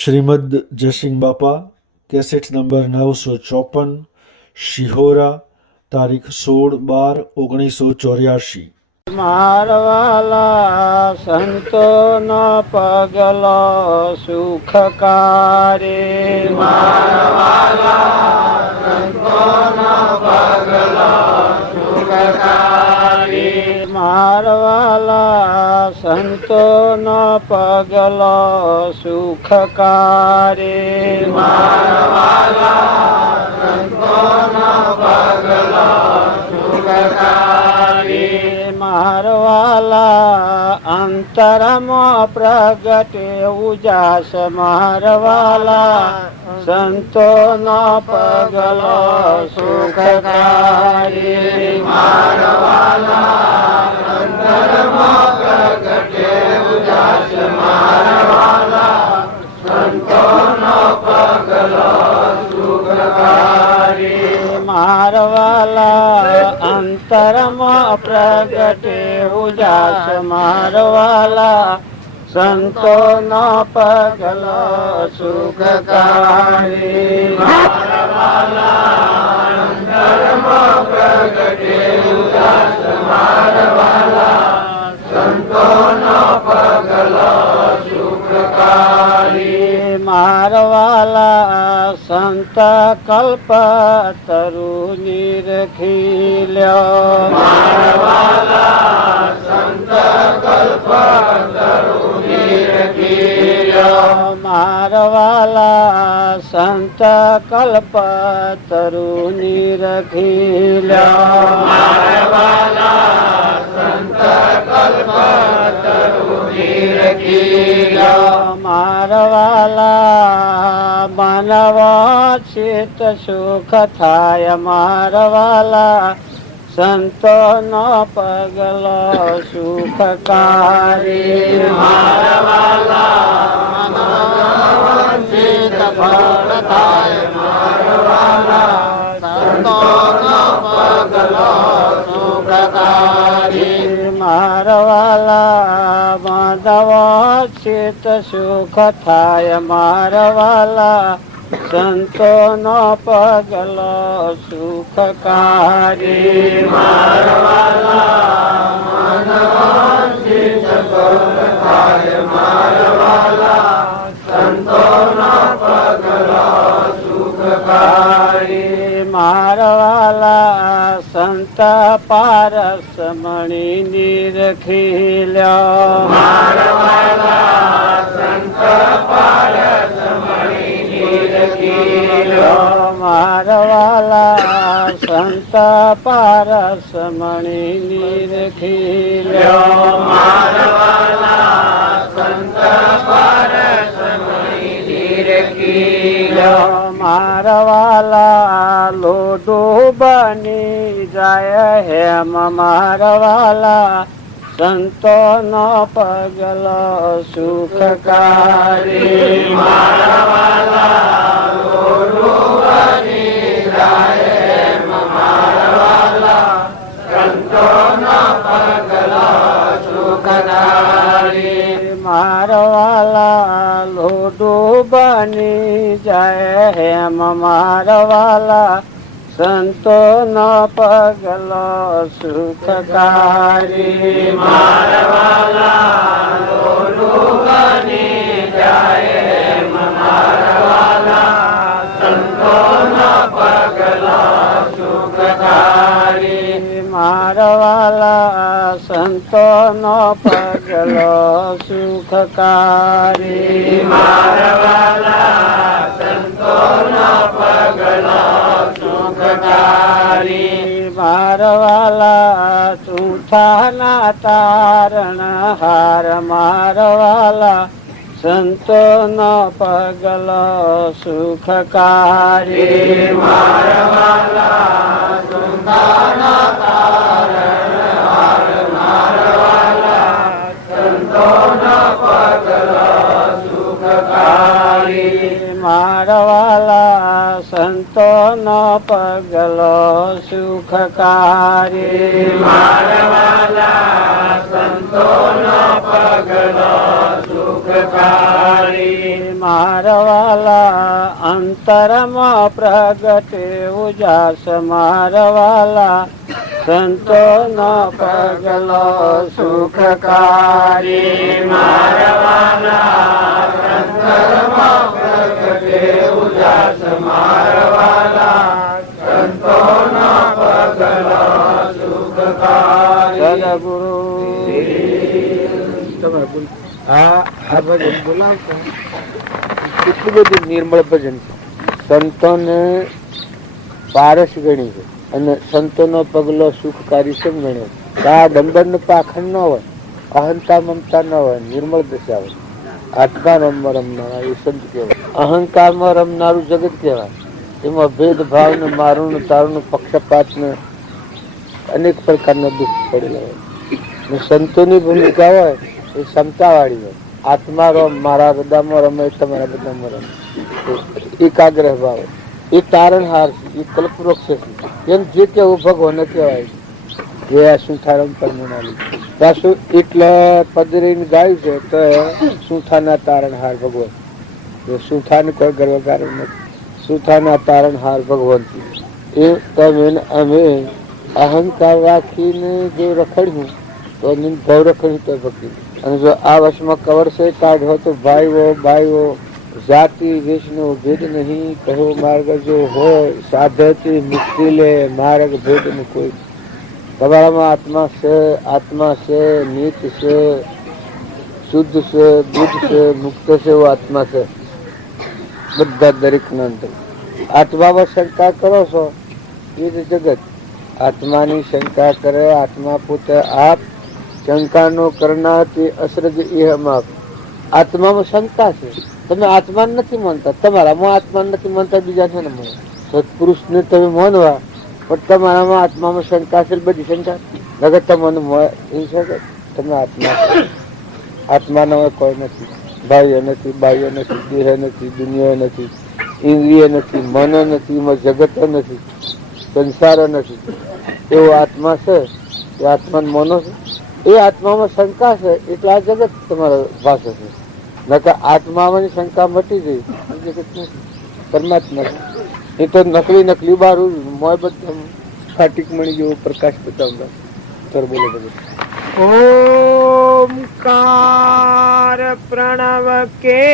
શ્રીમદ જયસિંહ બાપા, cassette number 954, Shihora, તારીખ 16/12/1984। મારવાલા સંતોનો પગલો સુખકારે, મારવાલા સંતોનો પગલો સુખકારે, મારવાલા સંતોનો પગલો સુખકારે, મારવાલા સંતોનો પગલો સુખકારે, મારવાલા અંતરમાં પ્રગટે ઉજાસ, મારવાલા સંતોનો પગલો સુખકારી, મારવાલા અંતરમાં પ્રગટે ઉજાસ, મારવાલા સંતોનો પગલો સુખકારી, મારવાલા અંતરમાં પ્રગટે ઉજાસ, મારવાલા સંતોનો પગલો સુખકારી, મારવાલા અંતરમાં પ્રગટે ઉજાસ, મારવાલા સંતોનો પગલો સુખકારી, મારવાલા સંત કલ્પતરુ નિરખિલ્યો, મારવાલા સંત કલ્પતરુ નિરખિલ્યો, મારવાલા સંત કલ્પતરુ નિરખિલ્યો, મારવાલા સંત કલ્પતરુ નિરખિલ્યો, મારવાલા માનવ ચિત્ત સુખ થાય, મારવાલા સંતોનો પગલો સુખકારી, મારવાલા માનવ ચિત્ત ફળ થાય, મારવાલા સંતોનો પગલો સુખકારી, મારવાલા માનવ ચિત્ત સુખ થાય, મારવાલા સંતોનો પગલો સુખકારી, મારવાલા માનવ ચિત્ત સુખ થાય, મારવાલા સંતોનો પગલો સુખકારી, મારવાલા સંત પારસ મણી નિરખિલ્યો, મારવાલા સંત પારસ મણી નિરખિલ્યો, મારવાલા સંત પારસ મણી નિરખિલ્યો, મારવાલા સંત પારસ મણી નિરખિલ્યો, મારવાલા લોડો બની જાય હેમ, મારવાલા સંતોનો પગલો સુખકારી, મારવાલા લોડો બની જાય હેમ, મારવાલા સંતોનો પગલો સુખકારી, મારવાલા લોડો બની જાય હેમ, મારવાલા સંતોનો પગલો સુખકારી, મારવાલા લોડો બની જાય હેમ, મારવાલા સંતોનો પગલો સુખકારી, મારવાલા સંતોનો પગલો સુખકારી, મારવાલા સંતોનો પગલો સુખકારી, મારવાલા ચૂઠાના તારણ હાર, મારવાલા સંતોનો પગલો સુખકારી, મારવાલા ચૂઠાના તારણ હાર, મારવાલા સંતોનો પગલો સુખકારી, મારવાલા સંતોનો પગલો સુખકારી મારવાલા સંતોનો પગલો સુખકારી મારવાલા અંતરમાં પ્રગટે ઉજાસ મારવાલા સંતોનો પગલો સુખકારી મારવાલા સંતોમાં પ્રગટે ઉજાસ મારવાલા સંતોનો પગલો સુખકારી સદગુરુ આ ભજન બોલાવતો કેટલું બધું નિર્મળ ભજન છે. સંતોને પારસ ગણી છે અને સંતોનો પગલો સુખકારી છે ગણ્યો. આ દંડન પાખંડ ન હોય, અહંતા મમતા ન હોય, નિર્મળ દશા હોય. આત્મા રમવા રમનારા એ સંત કહેવાય. અહંકારમાં રમનારું જગત કહેવાય. એમાં ભેદભાવ ને મારું ને તારું ને પક્ષપાત ને અનેક પ્રકારના દુઃખ પડેલા હોય. ને સંતોની ભૂમિકા હોય એ ક્ષમતા વાળી હોય. આત્મા રમ, મારા બધામાં રમે, તમારા બધામાં રમે, એકાગ્ર ભાવ, એ તારણહાર છે, એ કલ્પવૃક્ષ છે. એમ જે કેવું ભગવાન કહેવાય જે આ સુથારમ પરમનાલી પાછું એટલે પદરીને ગાયું છે તો સુથાના તારણહાર ભગવાન. સુથાને કોઈ ગર્વ કારણ નથી. સુથાના તારણહાર ભગવાન એ તમે અમે અહંકાર રાખીને જો રખડ્યું તો ભવ રખડ્યું તો ભક્તિ. અને જો આ વર્ષમાં કવર છે કાઢો તો ભાઈઓ જાતિ વેશનો ભેદ નહીં કહો માર્ગ જો હોય સાધતી મુક્તિ લે માર્ગ ભેદ ને કોઈ. તમારામાં આત્મા છે, નીત છે, શુદ્ધ છે, બુદ્ધ છે, મુક્ત છે, એવો આત્મા છે બધા દરેક ના અંદર. આત્મામાં શંકા કરો છો એ જ જગત. આત્માની શંકા કરે આત્મા પોતે આપ, શંકા નો કરનાર તે અસરજ એ અમાપ. આત્મામાં શંકા છે, તમે આત્મા નથી માનતા, તમારામાં આત્મા નથી માનતા, બીજા છે ને માનો. સત્પુરુષ ને તમે માનવા પણ તમારામાં આત્મામાં શંકા છે, બધી શંકા નગર તમને તમે આત્મા આત્માનો કોઈ નથી. ભાઈઓ નથી, બાઈઓ નથી, દેહ નથી, દુનિયા નથી, ઇન્દ્રિય નથી, મન નથી, જગતો નથી, સંસારો નથી. એવો આત્મા છે એ આત્માને માનો છે. એ આત્મામાં શંકા છે એટલે આ જગત તમારો ભાષા છે. નકર આત્માની શંકા મટી ગઈ જગત નથી, પરમાત્મા. એ તો નકલી બાર મોય બધા ફાટિક મણી જેવો પ્રકાશ બતાવતા. સર બોલો બધું. ओमकार प्रणव के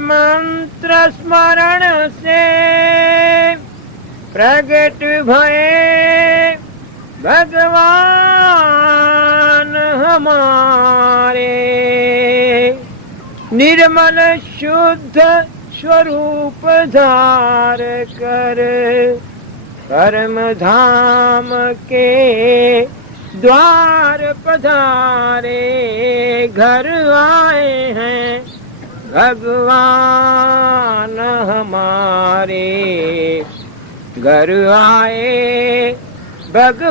मंत्र स्मरण से प्रगट भये भगवान हमारे निर्मल शुद्ध स्वरूप धार कर कर्म धाम के द्वार पधारे घर आए हैं भगवान हमारे घर आए भगवान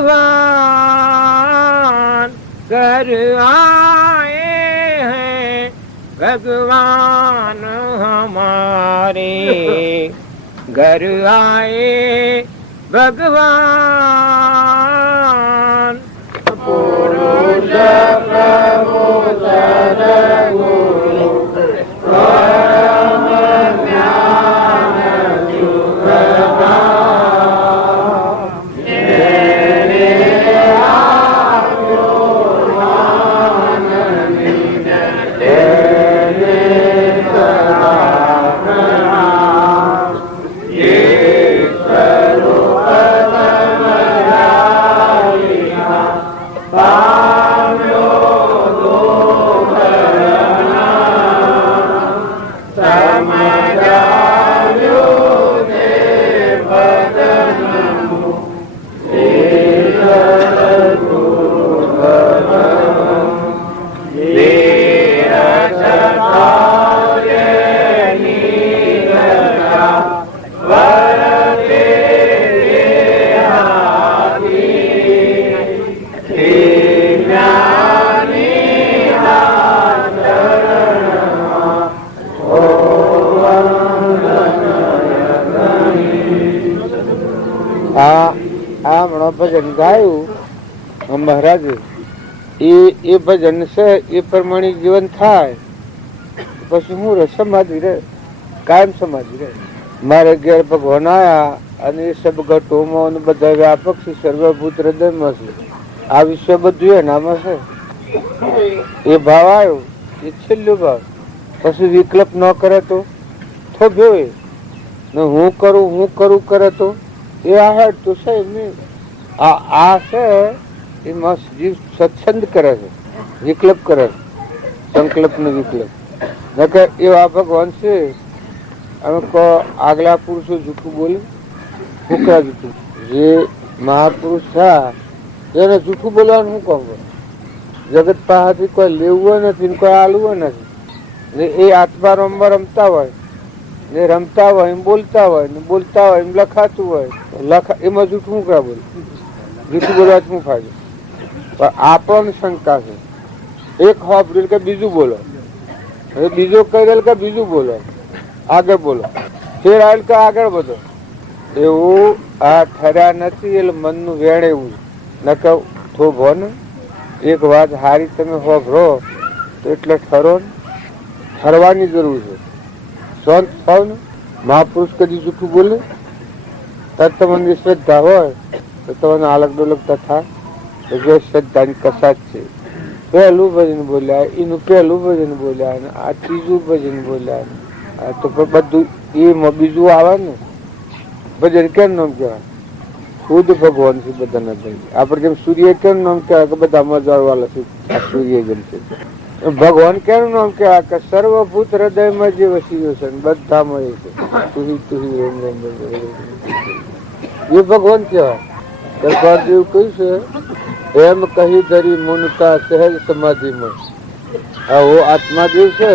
घर आए हैं भगवान हमारे घर आए भगवान પુરુષ પ્રભુ સદગુરુ પરમ જ્ઞાન સુખધામ જેને આપ્યો માનવીને તેને સદા પ્રણામ. એ સ્વરૂપ હમણાં ભજન ગાયું મહારાજે, એ ભજન છે એ પ્રમાણે જીવન થાય પછી હું રે સમાધિ રહે, કાયમ સમાધિ રહે. મારે ઘેર ભગવાન આયા અને એ સબ ઘટોમાં બધા વ્યાપક છે, સર્વભૂત હૃદયમાં છે, આ વિશ્વ બધું એનામાં છે. એ ભાવ આવ્યો એ છેલ્લો ભાવ. પછી વિકલ્પ ન કરે તો થોભ્યો ને હું કરું કરે તો એ આહાર તો છે નહીં. આ છે એમાં જીવ સત્સંગ કરે છે, વિકલ્પ કરે છે, સંકલ્પ ને વિકલ્પ. એવા ભગવાન છે અમે કહો આગલા પુરુષો જૂઠું બોલે, ફૂકરા જૂઠું. જે મહાપુરુષ થયા એને જૂઠું બોલવાનું શું કહું? જગત પાસેથી કોઈ લેવું નથી, કોઈ આલવું નથી. ને એ આત્મા રમતા હોય ને રમતા હોય એમ બોલતા હોય ને બોલતા હોય એમ લખાતું હોય, એમાં જૂઠું શું કરા બોલે? જૂઠું બોલવા શું ફાયદો? પણ આપણને શંકા છે, એક હોપરેલ કે બીજું બોલો, બીજો કરેલ કે બીજું બોલો, આગળ બોલો, ફેર આવેલ કે આગળ બધો. એવું આ ઠર્યા નથી એટલે મનનું વેણ એવું ન કે થોભો ને એક વાત હારી તમે હોભરો તો એટલે ઠરો ને, ઠરવાની જરૂર છે. શાંત થાવ ને. મહાપુરુષ કદી જૂઠું બોલે ત્યારે તમને શ્રદ્ધા હોય તો તમને આલક ડોલકતા થાય. જે શ્રદ્ધાની કસાજ છે, પહેલું ભજન બોલ્યા, એનું પહેલું ભજન બોલ્યા ને આ ત્રીજું ભજન બોલ્યા, આ તો બધું એમાં બીજું આવે ને. ભજન કેમ નામ કહેવાય? ખુદ ભગવાન છે બધાના ભાઈ. આપણે જેમ સૂર્ય કેમ નામ કહેવાય કે બધા મજાર વાળા છે, આ સૂર્ય જેમ છે. ભગવાન કેમ નામ કહેવાય કે સર્વભૂત હૃદયમાં જે વસી છે બધામાં એ છે. તુહી એ ભગવાન કહેવાય. દરબાર જેવું કહ્યું છે એમ કહી ધરી મુનકા સહેજ સમાધિમાં. આવો આત્માદેવ છે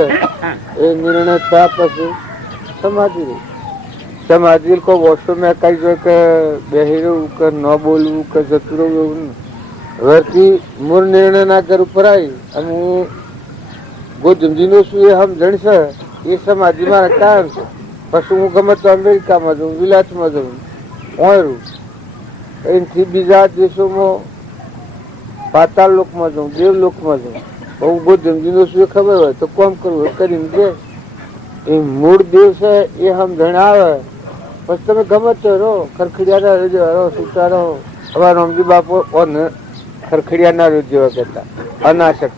એ નિર્ણય થયા પછી સમાધિ રહી. સમાધિ કોઈ વર્ષો મેં કઈ જો કે બેહી રહ્યું કે ન બોલવું કે જતું રહ્યું. હવેથી મૂળ નિર્ણય ના ઘર ઉપર આવી અને હું ગોધમજીનો શું એ સમજણ છે એ સમાધિ મારા કાયમ છે. પછી હું ગમે તો અમેરિકામાં જઉં, વિલાસમાં જઉં, ઓયરું એનાથી બીજા દેશોમાં પાતાળ લોકમાં જાઉં, દેવલોકમાં જાઉં. હું ગોધમજીનો શું ખબર હોય તો કોમ કરવું કરીને દે. એ મૂળ દેવ છે એ સમજણ આવે પછી તમે ગમે તો રહો, ખરખડિયા ના રહો, સૂતા રહો. હવે રામજી બાપુ ખરખડિયા ના રોજ જેવા કહેતા અનાશક.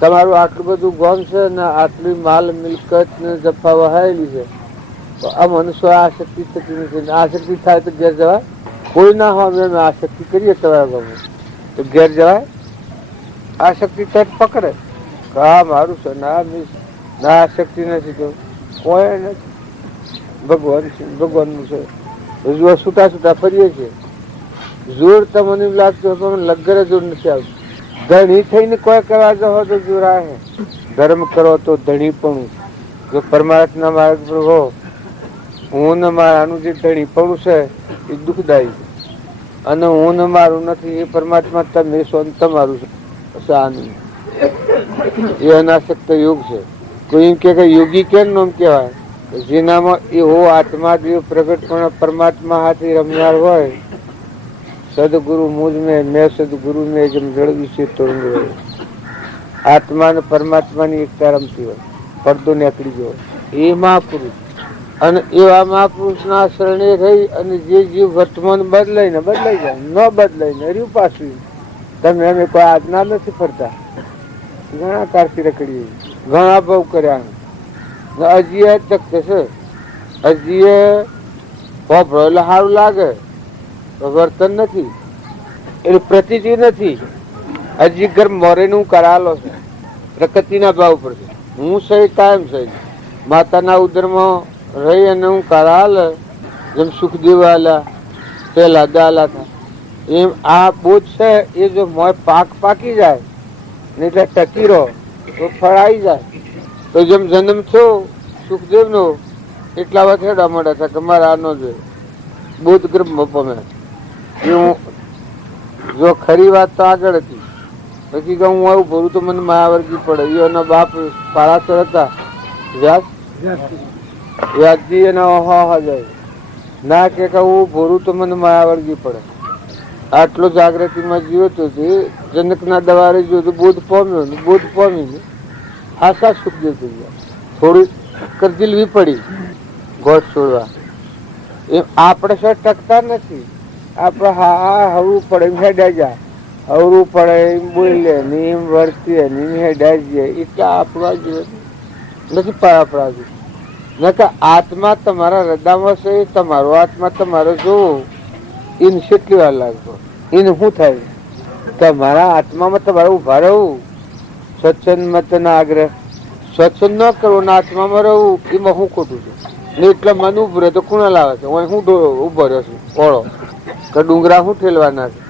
તમારું આટલું બધું ગોમ છે ને આટલી માલ મિલકત ને જફા વહાયેલી છે તો આ મનુષ્ય આશક્તિ થતી નથી. આશક્તિ થાય તો ઘેર જવાય? કોઈ ના હોય અમે આશક્તિ કરીએ તમારા ગમે તો ઘેર જવાય? આશક્તિ તટ પકડે કે હા મારું છે ના ના આશક્તિ નથી તો કોઈ નથી. ભગવાન છે, ભગવાનનું છે. હજુ છૂટા છૂટા ફરીએ છીએ. જોર તમને એમ લાગતું પણ લગરે જોર નથી આવતું. ધણી થઈને કોઈ કરવા જવો તો જોર આવે. ધર્મ કરો તો ધણી પણ જો પરમાત્મા માર્ગ પર હો, હું ને મારાનું જે ધણી પણ છે એ દુઃખદાયી છે અને હું ને મારું નથી એ પરમાત્મા તમે તમારું છે. આનંદ એ અનાસક્ત યોગ છે. કોઈ એમ કે યોગી કેમ નામ કહેવાય? જેનામાં એવો આત્માદેવ પ્રગટપણા પરમાત્મા હાથે રમ્યાર હોય. સદગુરુ મુજ મેં સદગુરુ મેં જેમ જળ વિશે તોરંગ રહ્યો. આત્મા ને પરમાત્માની એકતા રમતી હોય, પડદો નીકળી ગયો એ મહાપુરુષ. અને એવા મહાપુરુષ ના શરણે રહી અને જે જીવ વર્તમાન બદલાઈ જાય, ન બદલાઈને રહ્યું પાછું. તમે અમે કોઈ આજ્ઞા નથી ફરતા, ઘણા કારથી રખડીએ, ઘણા ભાવ કર્યા. હજી એ તક છે, હજી એ વાપરો એટલે સારું લાગે, વર્તન નથી એટલે પ્રતિજી નથી. હજી ઘર મોરેનું કરાલો છે પ્રકૃતિના ભાવ પર. હું સહી કાયમ સહી માતાના ઉદરમાં રહી અને હું કરાલ જેમ સુખદેવ આલા પેલા દાલા હતા એમ આ બોધ છે એ જો મોય પાકી જાય ને એટલે ટકી રહો તો ફળ આવી જાય. તો જેમ જન્મ થયો સુખદેવ નો એટલા વખેડા મળ્યા હતા કે મારા આનો જોઈએ બોધ ગ્રહ પમે. હું જો ખરી વાત તો આગળ હતી પછી કે હું આવું ભરું તો મને માયાવર્ગી પડે. એના બાપ પારાસર હતા વ્યાસ, વ્યાસજી એના જાય ના કે હું ભરું તો મને માયાવર્ગી પડે. આટલો જાગૃતિમાં જીવ્યો તો જનકના દવારે જોયું બોધ પામ્યો ને બોધ પામીને આશા સુખ જતું ગયા. થોડી કરજીલવી પડી ગોઠ છોડવા. એમ આપણે સર ટકતા નથી. આપણે હા હવરું પડે એમ હેડા જાય, હવરું પડે એમ બોલે ને એમ વર્તીએ ને એમ હેડા જાય. એટલે આપણા જીવન નથી પારાપરાજી. ન કે આત્મા તમારા હૃદયમાં છે, તમારો આત્મા તમારો જોવો એને કેટલી વાર લાગતો. એને શું થાય? તમારા આત્મામાં તમારે ઉભા રહેવું, સ્વચ્છંદ મત ના આગ્રહ, સ્વચ્છંદ ન કરવો ને આત્મામાં રહેવું, એમાં શું ખોટું છે? ને એટલે મન ઉભું રહે તો કુણા લાવે છે? હું ઉભો રહ્યો છું ઓળો કે ડુંગરા શું ઠેલવાના છે?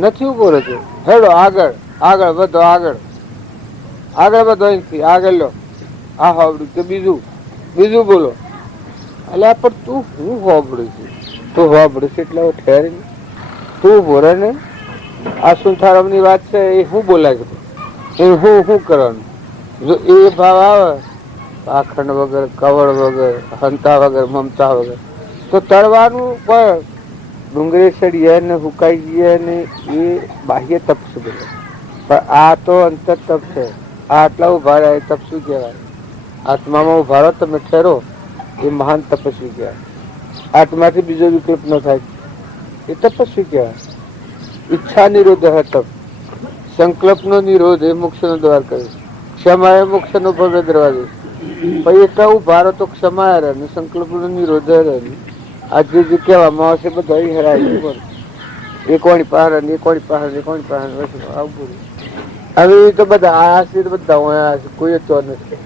નથી ઉભો રહેતો. હેડો આગળ, આગળ વધો, આગળ આગળ વધો, અહીંથી આગળ લો. આ હોબડું કે બીજું બીજું બોલો. એટલે પણ તું હું હોબડું છું? તું હોબડું છે એટલે ઠેર તું બોલે ને. આ સુંથારામ ની વાત છે એ શું બોલાય છે? એ હું શું કરવાનું? જો એ ભાવ આવે પાખંડ વગર, કવળ વગર, હંતા વગર, મમતા વગર, તો તળવાનું પણ ડુંગળી ચડીએ ને હુકાઈ જઈએ ને એ બાહ્ય તપ છે બધું. પણ આ તો અંતર તપ છે. આ આટલા ઉભા રહ્યા તપ શું કહેવાય? આત્મામાં ઉભા રહો તમે ઠેરો એ મહાન તપસ્વી કહેવાય. આત્માથી બીજો વિકલ્પ ન થાય એ તપસ્વી કહેવાય. ઈચ્છા નિરોધ તપ, સંકલ્પ નો નિરોધ એ મોક્ષ નો દ્વાર કરે છે. ક્ષમા એ મોક્ષ નો ભવ્ય દરવાજો. પછી એટલા ઉભા રહો તો ક્ષમા રહે ને સંકલ્પ નો નિરોધ રહે. આજે જે કહેવામાં આવશે બધા હેરાય એ કોણી પહાડ ને એ કોણી પહાડ ને કોણી પહાડ આવું હવે તો બધા આ છે બધા કોઈ તો નથી.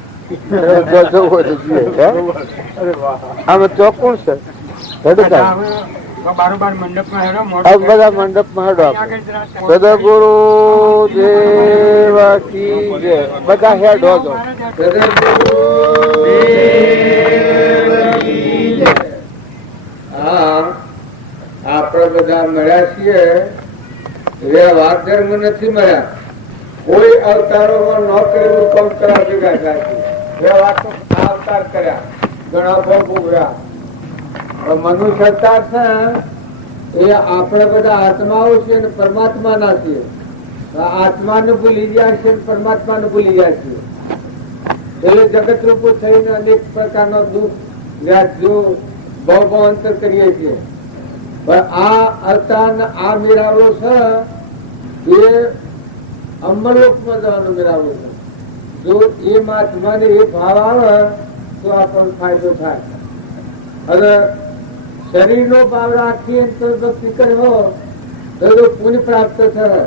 આમાં ચોખ્ખું છે. બધા મંડપમાં હેડો સદગુરુ દેવ કી જય. બધા હેડો છો. હા, આપણે બધા મળ્યા છીએ વ્યવહાર ધર્મ નથી મળ્યા. કોઈ અવતારોમાં ન કરેલું કામ કરવા ભેગા થાય. અવતાર કર્યા, ઘણા ભોગ ઉભર્યા. મનુષ્ય અવતાર છે એ આપણે બધા આત્માઓ છે ને પરમાત્મા ના છીએ. આત્માને ભૂલી ગયા છે, પરમાત્માને ભૂલી ગયા છીએ. એટલે જગત રૂપો થઈને અનેક પ્રકારનો દુઃખ વ્યાજો ભાવ અંતર કરીએ છીએ. પણ આ અવતાર આ મેળાવડો છે એ અમરલોકમાં જવાનો મેળાવડો છે. જો એ મહાત્માને એ ભાવ આવે તો આપણને ફાયદો થાય. અને શરીર નો ભાવ રાખીએ તો ભક્તિ કર્યો તો પુણ્ય પ્રાપ્ત થાય.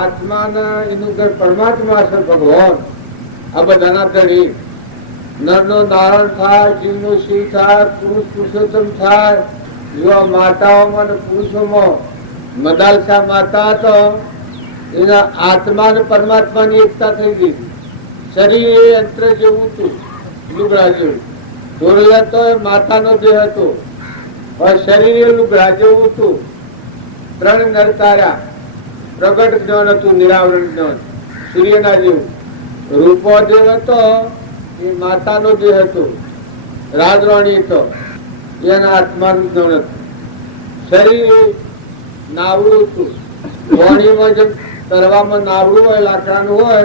આત્માના એનું ઘર પરમાત્મા છે ભગવાન. આ બધાના ધણી નર નો નારાયણ થાય, જીવ નો શિવ થાય, પુરુષ પુરુષોત્તમ થાય. જો માતાઓમાં અને પુરુષોમાં મદાલસા માતા તો એના આત્મા અને પરમાત્મા ની એકતા થઈ ગઈ. શરીર એ યંત્ર જેવું હતું, લુગડા જેવું. દોરેલા તો માતાનો દેહ હતો, શરીર એ લુગડા જેવું હતું. ત્રણ નરતારા, પ્રગટ જ્ઞાન હતું, નિરાવરણ જ્ઞાન સૂર્યના જેવું. રૂપો દેહ હતો એ માતાનો દેહ હતો, રાજરાણી હતો એના આત્માનું જ્ઞાન હતું. શરીર નાવડું હતું. વાણીમાં જેમ તરવામાં નાવડું હોય લાકડાનું હોય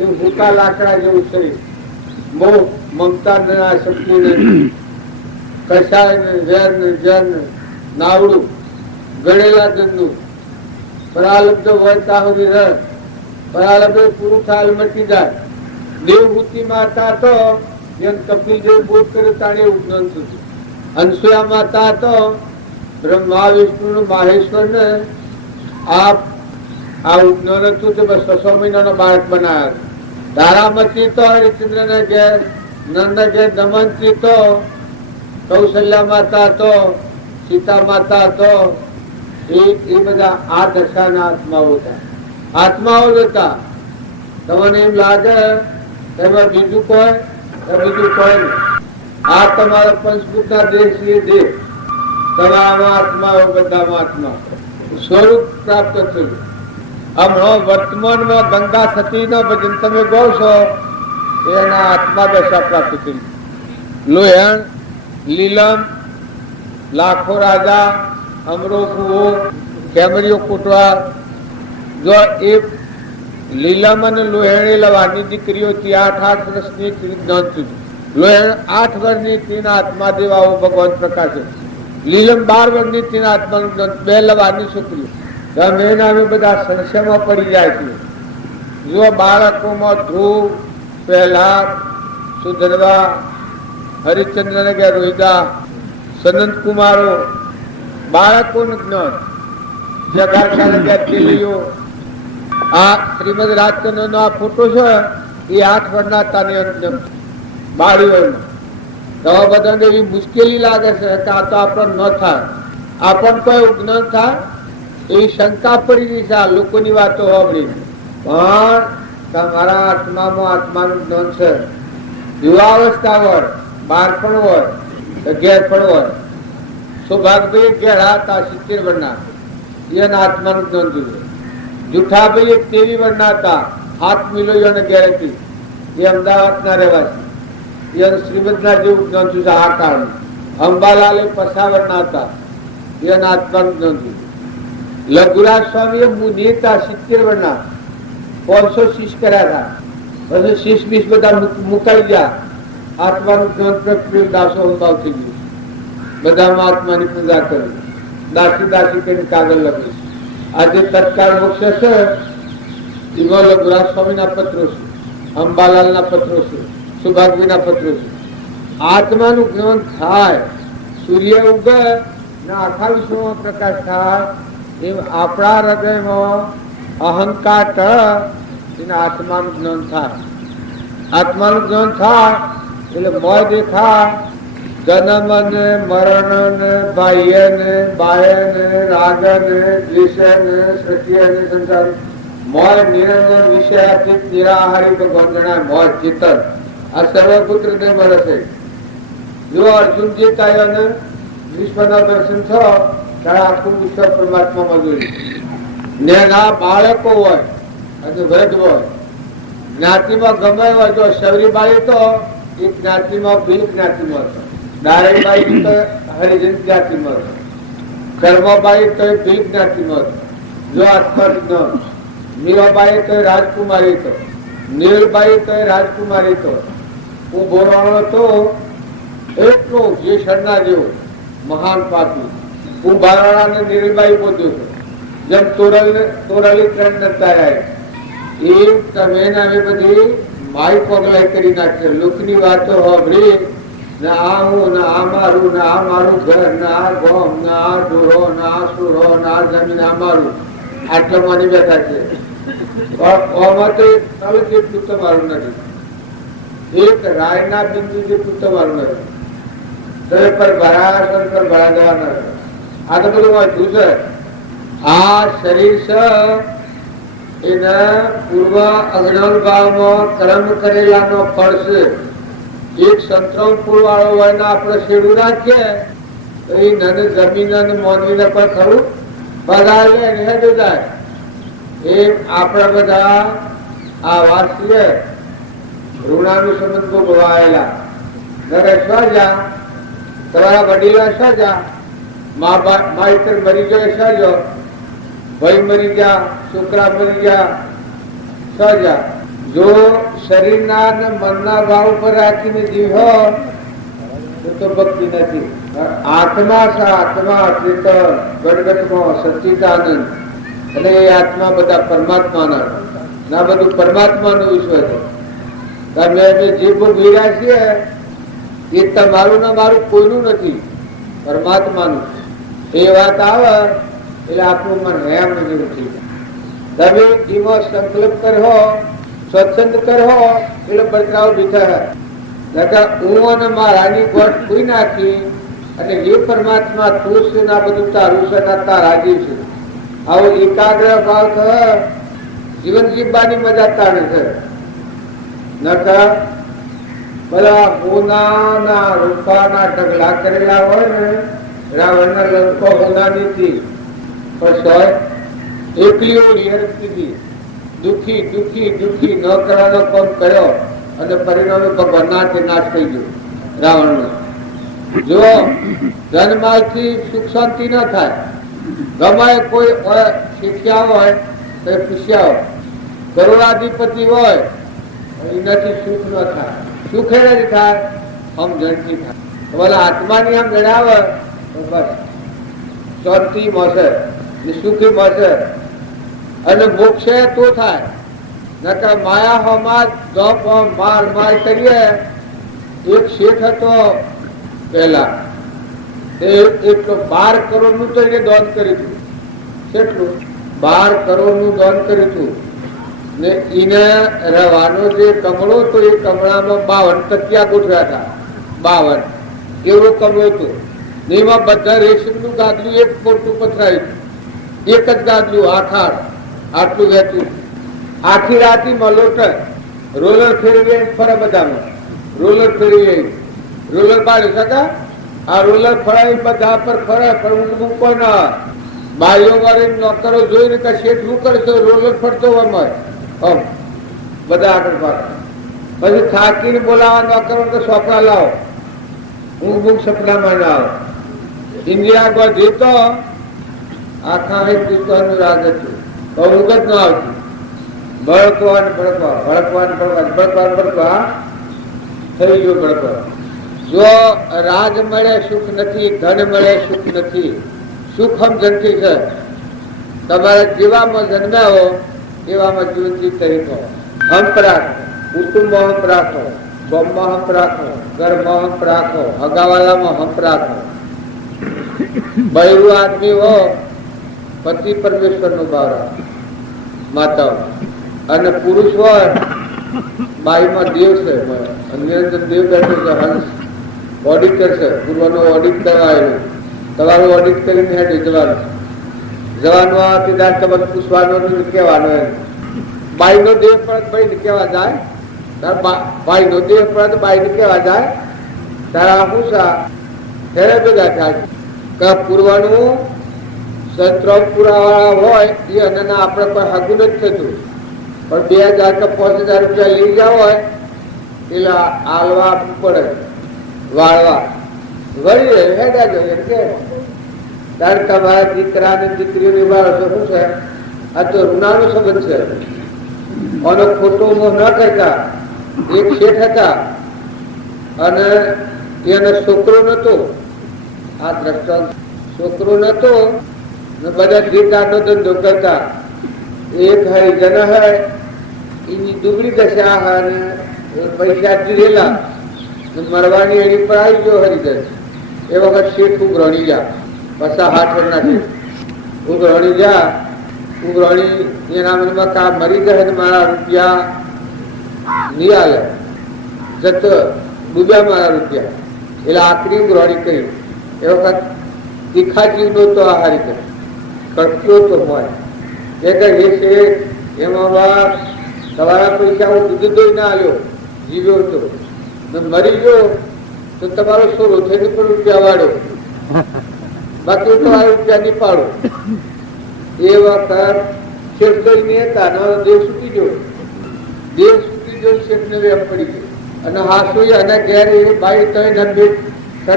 એ ભૂકા લાકડા જેવું શરીર. મોહ મમતા ને આ શક્તિ ને કસાય ને ઝેર ને ઝેર ને નાવડું ગળેલા જનનું. પરાલબ્ધ હોય ત્યાં સુધી રહે, પરાલબ્ધ પૂરું થાય મટી જાય. દેવભૂતિ માતા તો જેમ કપિલ દેવ બોધ કર્યો તાણે એવું જ્ઞાન થયું. અનસુયા માતા તો બ્રહ્મા વિષ્ણુ માહેશ્વર ને આ જ્ઞાન હતું તે બસ 6 મહિનાનો બાળક બનાવ્યા. તારામતી તો હરિચંદ્ર ને ઘેર, નંદ ઘેર દમંતી તો, કૌશલ્યા માતા તો, સીતા માતા તો એ બધા આ દશાના આત્માઓ હતા. આત્માઓ જ હતા. તમને એમ લાગે એમાં બીજું કોઈ બીજું કોઈ નહીં. આ તમારા પંચભૂતના દેહ છે દેહ. તમારા આત્માઓ બધામાં આત્મા સ્વરૂપ પ્રાપ્ત થયું. હમણાં વર્તમાનમાં ગંગા સતીના ભજન તમે ગો છો એના આત્મા દશા પ્રાપ્ત થઈ. લોહેણ, લીલમ, લાખો રાજા, અમરો કુવો, કેમરીઓ કૂટવા, જો એ લીલામાં ને લોહેણે લવાની દીકરીઓથી 8 વર્ષની જ્ઞાન સુધી, લોહેણ 8 વર્ષની સ્ત્રીના હાથમાં દેવાઓ ભગવાન પ્રકાશે, લીલમ 12 વર્ષની સ્ત્રીના હાથમાં જ્ઞાન, 2 લવાની છોકરીઓ. અમે બધા સંશયમાં પડી જાય છે. જો બાળકોમાં ધ્રુવ, પ્રહલાદ, સુધરવા, હરિશ્ચંદ્ર ને ગયા રોહિદા, સનંત કુમારો, બાળકોનું જ્ઞાન, જગાડતા ને ગયા તેલીઓ. આ શ્રીમદ રાજચંદ્ર નો આ ફોટો છે એ 8 વર્ષના તાની અંત બાળીઓનો. તો બધાને એવી મુશ્કેલી લાગે છે કે આ તો આપણને ન થાય, આપણને કોઈ જ્ઞાન થાય એવી શંકા પડી રહી છે આ લોકોની વાતો સાંભળી. પણ તમારા આત્મામાં આત્માનું જ્ઞાન છે. યુવાવસ્થા હોય, બાળપણ હોય, 11 પણ હોય. સૌભાગભાઈ 11 હતા 70 વર્ષના, એના આત્માનું જ્ઞાન જોઈએ. જુઠાભાઈ 23 વર્ષના હતા, હાથ મિલોયો અને ગેરેટી, એ અમદાવાદના રહેવાસી, એને શ્રીમદના જેવું જ્ઞાન જોઈએ આ કાળનું. અંબાલાલ 50 વર્ષના હતા, એના આત્માનું જ્ઞાન જોઈએ. લઘુરાજ સ્વામી મુનિ હતા 70 વર્ષના, 500 શીશ કર્યા હતા. પછી શીશ બીશ બધા મુકાઈ ગયા, આત્માનું જ્ઞાન પ્રત્યે દાસો અંબાવ થઈ ગયું. બધામાં આત્માની પૂજા કરી, દાસી દાસી કરીને કાગળ લખીશ. આજે તત્કાળ મોક્ષ છે એમાં લઘુરાજ સ્વામીના પત્રો છે, અંબાલાલના પત્રો છે, સુભાગવીના પત્રો છે. આત્માનું જ્ઞાન થાય, સૂર્ય ઉગે ને આખા વિશ્વમાં પ્રકાશ થાય એમ આપણા હૃદયમાં અહંકાર એના આત્માનું જ્ઞાન થાય. આત્માનું જ્ઞાન થાય એટલે મોય દેખાય, જન્મ ને મરણ ને બાહ્ય ને બાહ્ય ને રાગ ને દ્વેષ ને સત્ય ને સંસાર, મોય નિરંજન વિષયાતીત નિરાહારી ભગવાન જણાય મોય ચેતન. આ સર્વપુત્ર ને મળે છે. જો અર્જુનજી થાય ને વિશ્વના દર્શન થયો ત્યારે આખું વિશ્વ પરમાત્મામાં જોયું. ને ના બાળકો હોય અને વૃદ્ધ હોય, જ્ઞાતિમાં ગમે હોય. જો શબરીબાઈ તો એક જ્ઞાતિમાં ભીલ જ્ઞાતિમાં હતો, નારાયણબાઈ તો હરિજન જ્ઞાતિમાં હતો, કર્મબાઈ તો ભીલ જ્ઞાતિમાં હતો. જો આત્મા મીરાબાઈ તો રાજકુમારી હતો, નીલબાઈ તો રાજકુમારી હતો. હું બોલવાનો હતો એટલો જે શરના જેવો મહાન પાપી. હું બારવાળા ને નીલબાઈ બોલ્યો હતો. જેમ તોરલી 3 નતા એ તમે નામે બધી માઈ પગલાઈ કરી નાખશે. લોકોની વાતો સાંભળી ને આ હું ને આ મારું ને આ મારું ઘર ને આ ગોમ ને આ ઢોરો ને આ સુરો ને આ જમીન આ મારું, આટલા માની બેઠા છે. જેટલું તમારું નથી, એક રાયના બિંદુ જેટલું તમારું નથી. તો એ પર ભરાશર પર ભરા દેવા નથી. આ તો બધું વાંચ્યું છે. આ શરીર છે એના પૂર્વ અજ્ઞાન ભાવમાં કર્મ કરેલાનો ફળ છે. એક સંતરામ ફૂલ વાળો હોય ને આપણે શેડું રાખીએ તો એ નન જમીન મોનવીને પણ ખરું બધા લે હેડે જાય. એ આપણા બધા આ વાસીએ ઋણાનું સંબંધ ભોગવાયેલા. ઘરે સ્વાજા તમારા વડીલા સ્વાજા, મા ઇતર મરી જાય સ્વાજો, ભાઈ મરી ગયા, છોકરા મરી ગયા સજા. જો શરીરના અને મનના ભાવ પર રાખીને જીવો તો ભક્તિ નથી. આત્મા છે, આત્મા ચેતન ગણગટમાં સચ્ચિદાનંદ, અને એ આત્મા બધા પરમાત્માના ના, બધું પરમાત્માનું વિશ્વ છે. તમે જે ભોગવી રહ્યા છીએ એ તમારું ને મારું કોઈનું નથી, પરમાત્માનું. એ વાત આવે એટલે આપણું મન રેમ નથી ઉઠી. તમે એમાં સંકલ્પ કરો, સ્વચ્છંદ કરો એટલે બદલાવ બીજા હું અને મારાની ગોઠ ખોઈ નાખી અને એ પરમાત્મા તું છે ના બધું તારું છે ના તારાજી છે. આવો એકાગ્ર ભાવ થયો જીવન જીવવાની મજા તાણે છે. નકર બધા હોના રૂપાના ઢગલા કરેલા હોય ને, રાવણના લંકો હોનાની હતી પણ એકલી ઓળી હરકતી દુખી દુખી દુખી ન કરવાનો કોમ કર્યો અને પરિણામે ભગવાનના નાશ થઈ ગયો રાવણનો. જો જન્માથી સુખ શાંતિ ન થાય ગમે કોઈ શીખ્યા હોય તો એ પૂછ્યા હોય, કરોડાધિપતિ હોય એનાથી સુખ ન થાય, સુખ એ નથી થાય, સમજણથી થાય. બોલે આત્માની આમ જણાવે તો બસ શાંતિ મળશે, સુખી મળશે અને મોક્ષ તો થાય. નકર માયા હોમાં જોપ માર માર કરીએ. એક શેઠ હતો પહેલા, એટલો 12 કરોડ નું તો એને દાન કર્યું હતું. કેટલું? 12 કરોડ નું દાન કર્યું હતું. ને એને રહેવાનો જે કમળો હતો એ કમળામાં 52 તકિયા ગોઠવ્યા હતા. 52 એવો કમળો હતો. એમાં બધા રેશમ નું ગાદલું એક પોટું પથરાયું, એક જ ગાદલું આખાડ આટલું વહેતું. આખી રાતી મલોટ રોલર ફેરવી ફરે બધામાં, રોલર ફેરવી રોલર પાડી શકા. આ રોલર ફરાવી બધા પર ફરે પણ મૂકો ના. બાઈઓ વાળી નોકરો જોઈને કે શેઠ શું કરશો, રોલર ફરતો હોય બધા આગળ પાછળ. પછી થાકીને બોલાવા નોકરો તો સોપડા લાવો, હું સપનામાં ના આવો. ઇન્દિરા ગાંધી તો આખા હિન્દુસ્તાનનું રાજ હતું, ઊંઘ જ ન આવતી. ભડકવા થઈ ગયો ભડકવા. જો રાજ મળે સુખ નથી, ધન મળે સુખ નથી, સુખ સમજણથી છે. તમારે જેવામાં જન્મ્યા હો એવામાં જીવનથી તરીકો હંપ રાખો, કુટુંબમાં હંપ રાખો, ગામમાં હંપ રાખો, ઘરમાં હંપ રાખો, હગાવાલામાં હંપ રાખો. બૈરું આદમી હો પતિ પરમેશ્વર નો ભાવ રાખો, માતાઓ. અને પુરુષ હોય બાઈમાં દેવ છે, નિરંજન દેવ બેઠો છે, હંસ ઓડિટર છે, પૂર્વનો ઓડિટ કરાયેલું. તમારું ઓડિટ કરીને હેઠે જવાનું આવતી દાદ તમારે પૂછવાનું કહેવાનું. બાઈનો દેહ પડત ભાઈને કેવા જાય, બાઈનો દેહ પડત બાઈને કેવા જાય. તારા શું ત્યારે ભેગા થાય પૂર્વાનું સત્ર પુરાવાળા હોય એ અને આપણે કોઈ હગું નથી થતું. પણ 2000 કે 5000 રૂપિયા લઈ જાવ હોય એટલે આલવા આપવું પડે, વાળવા વળી હેડા જોઈએ એમ કે તારે તમારા દીકરા ને દીકરીઓને વાળો તો શું છે, આ તો ઋણાનો સંબંધ છે. આનો ખોટો મોહ ન કરતા. એક શેઠ હતા અને એને છોકરો નતો. આ દ્રષ્ટાંત, છોકરો નતો ને બધા ગીતાનો ધંધો કરતા. એક હરિજન હૈ એની દુબળી દશા અને પૈસા દીધેલા મરવાની એની પર આવી ગયો હરિજન. એ વખત શેઠ ઉઘરણી જા પાછા હાથ નાખે ઉઘરણી જા. ઉઘરણી એના મનમાં કા મરી ગયા મારા રૂપિયા નહીં આલે, જતો ડૂબ્યા મારા રૂપિયા. એટલે આખરી ઉઘરણી કરી. એ વખત તીખા જીવનો તો આહારી કરે, કડક્યો તો હોય એ છે એમાં તમારા પૈસા હું દૂધ દોઈ ના આવ્યો, જીવ્યો હતો મરી ગયો તો તમારો સોરો થઈને પણ રૂપિયા વાળો, બાકી તો આ રૂપિયા નહીં પાડો. એ વખત શેઠ ગઈ હતા, દેવ સુકી ગયો. દેવ સુકી ગયો, શેઠ ને વેમ પડી ગયો. અને હાસુ અને ઘેર એ બાઈ તો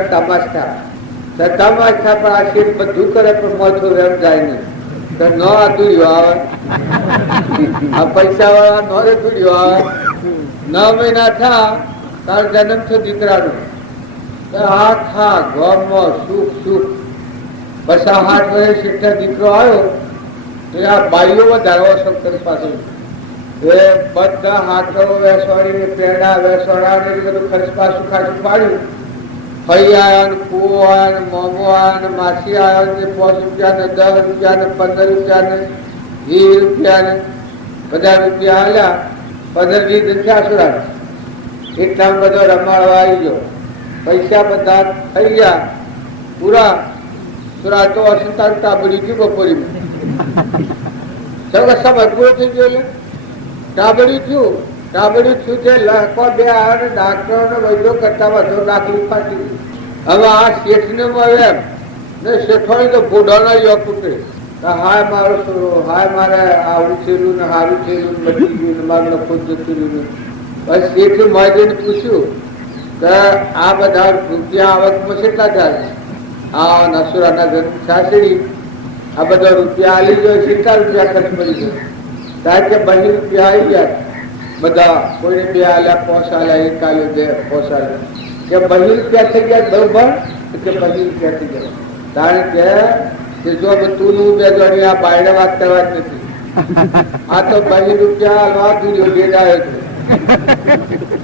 તમાશા પણ આ શેઠ બધું કરે પણ મોછો વેમ જાય નહીં. ન અધૂર્યો આવે, આ પૈસા વાળા નો અધૂર્યો આવે. 9 મહિના થા તાર જન્મ થયો દીકરાનો. આખા ગામમાં સુખ સુખ. બસ આ 8 વર્ષ શેઠનો દીકરો આવ્યો તો આ બાઈઓ વધારવા શંકર પાસે એ બધા હાથો વેસવાડીને પેડા વેસવાડા બધું ખર્ચ પાછું ખાસું પાડ્યું. ફઈ આવ્યા ને કુવો આવ્યા ને મોમો આવ્યા ને માસી આવ્યા ને 5 રૂપિયા ને 10 રૂપિયા ને 15 રૂપિયા ને 20 રૂપિયા ને બધા રૂપિયા આવ્યા. 15-20 રૂપિયા સુરા એટલા બધો રમાડવા આવી ગયો. પૈસા બધા થઈ ગયા પૂરા. સુરા તો અસંતાન ટાબડી ગયું બપોરીમાં. સમય પૂરો થઈ ગયો એટલે ટાબડી થયું. ટાબડી થયું છે લખવા બે આવ્યા ને ડાક્ટરો ને વૈદ્યો કરતા વધુ દાખલી ફાટી ગઈ. હવે આ શેઠ ને મળે એમ ને શેઠોની તો ભોડાના યોગ તૂટે. હાય મારો છોરો, હાય મારે આવું થયેલું ને સારું થયેલું બચી ગયું ને મારું નફો જતું રહ્યું. બસ શેઠે માજીને પૂછ્યું કે આ બધા રૂપિયા આવકમાં કેટલા થાય? આ નસુરાના ઘર સાસરી આ બધા રૂપિયા આલી જોઈએ, કેટલા રૂપિયા ખર્ચ પડી ગયો? કારણ કે બહી રૂપિયા આવી ગયા બધા, કોઈને 2 આલ્યા, 5 આલ્યા, 1 આલ્યો, 2, 5 આલ્યા, કે બહી રૂપિયા થઈ ગયા બરોબર, કે બહી રૂપિયા થઈ ગયા. કારણ કે જો તું નું બે જોડી આ બાયડે વાત કરવા જ નથી, આ તો બહી રૂપિયા આલવા દુર્યો બેડાયો છે.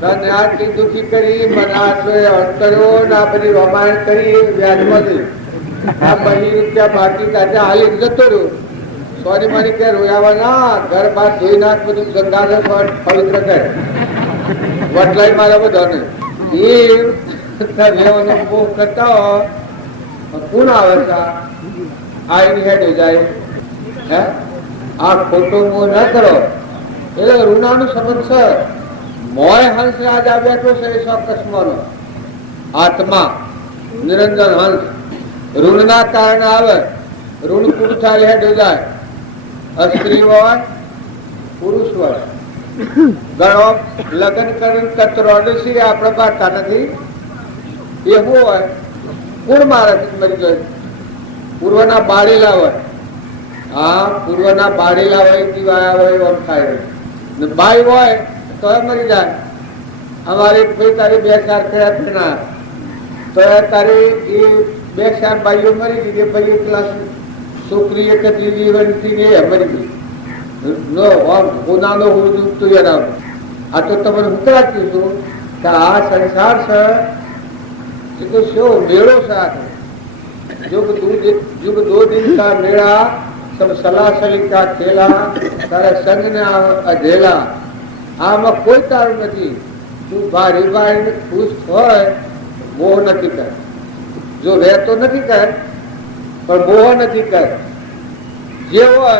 તને આટલી દુઃખી કરી, મને આટલો કર્યો ને આ બધી રોમાયણ કરી વ્યાજમાં દઈ. આ બહી રૂપિયા બાકી તાજે હાલી જતો રહ્યો. સોરી મારી કે રોયાવા ના, ઘર બહાર ધોઈ નાખ, બધું ગંગા પવિત્ર કરે, વટલાઈ મારે બધાને એ લેવાનો મોહ કરતા હોય. કોણ આવે છે આ એની હેડ જાય? હે આ ખોટો મોહ ન કરો, એટલે ઋણાનું સંબંધ છે. મોય હંસ રાજ આ બેઠો છે એ કસ્મનો આત્મા નિરંજન હંસ ઋણના કારણે આવે. ઋણ પૂરું થાય હેડ જાય. સ્ત્રી હોય, પુરુષ હોય, ગણો લગ્ન કરીને કતરોડસી આપણે પાડતા નથી, એવું હોય. પૂર્વ મારે મરી ગયો, પૂર્વના બાળેલા હોય. હા, પૂર્વના બાળેલા હોય, દીવાયા હોય, એમ થાય. બાઈ હોય તો મરી જાય. અમારી ભાઈ તારી 2-4 થયા તેના તો તારી એ 2-4 બાઈઓ મરી ગઈ. ભાઈ ક્લાસ છોકરી એક જીવનથી મરી ગઈ. કોનાનો હું ડૂબતું યાર. આ તો તમને હું કરાવ્યું છું કે આ સંસાર છે એ તો શું મેળો છે. युग 2 दिन का मेला, सब सलासली का खेला, तारा संग ने अधेला. આમાં કોઈ તારું નથી. તું બારી બારીને ખુશ હોય, મોહ નથી કર. જો રહેતો નથી કર, પણ મોહ નથી કર. જે હોય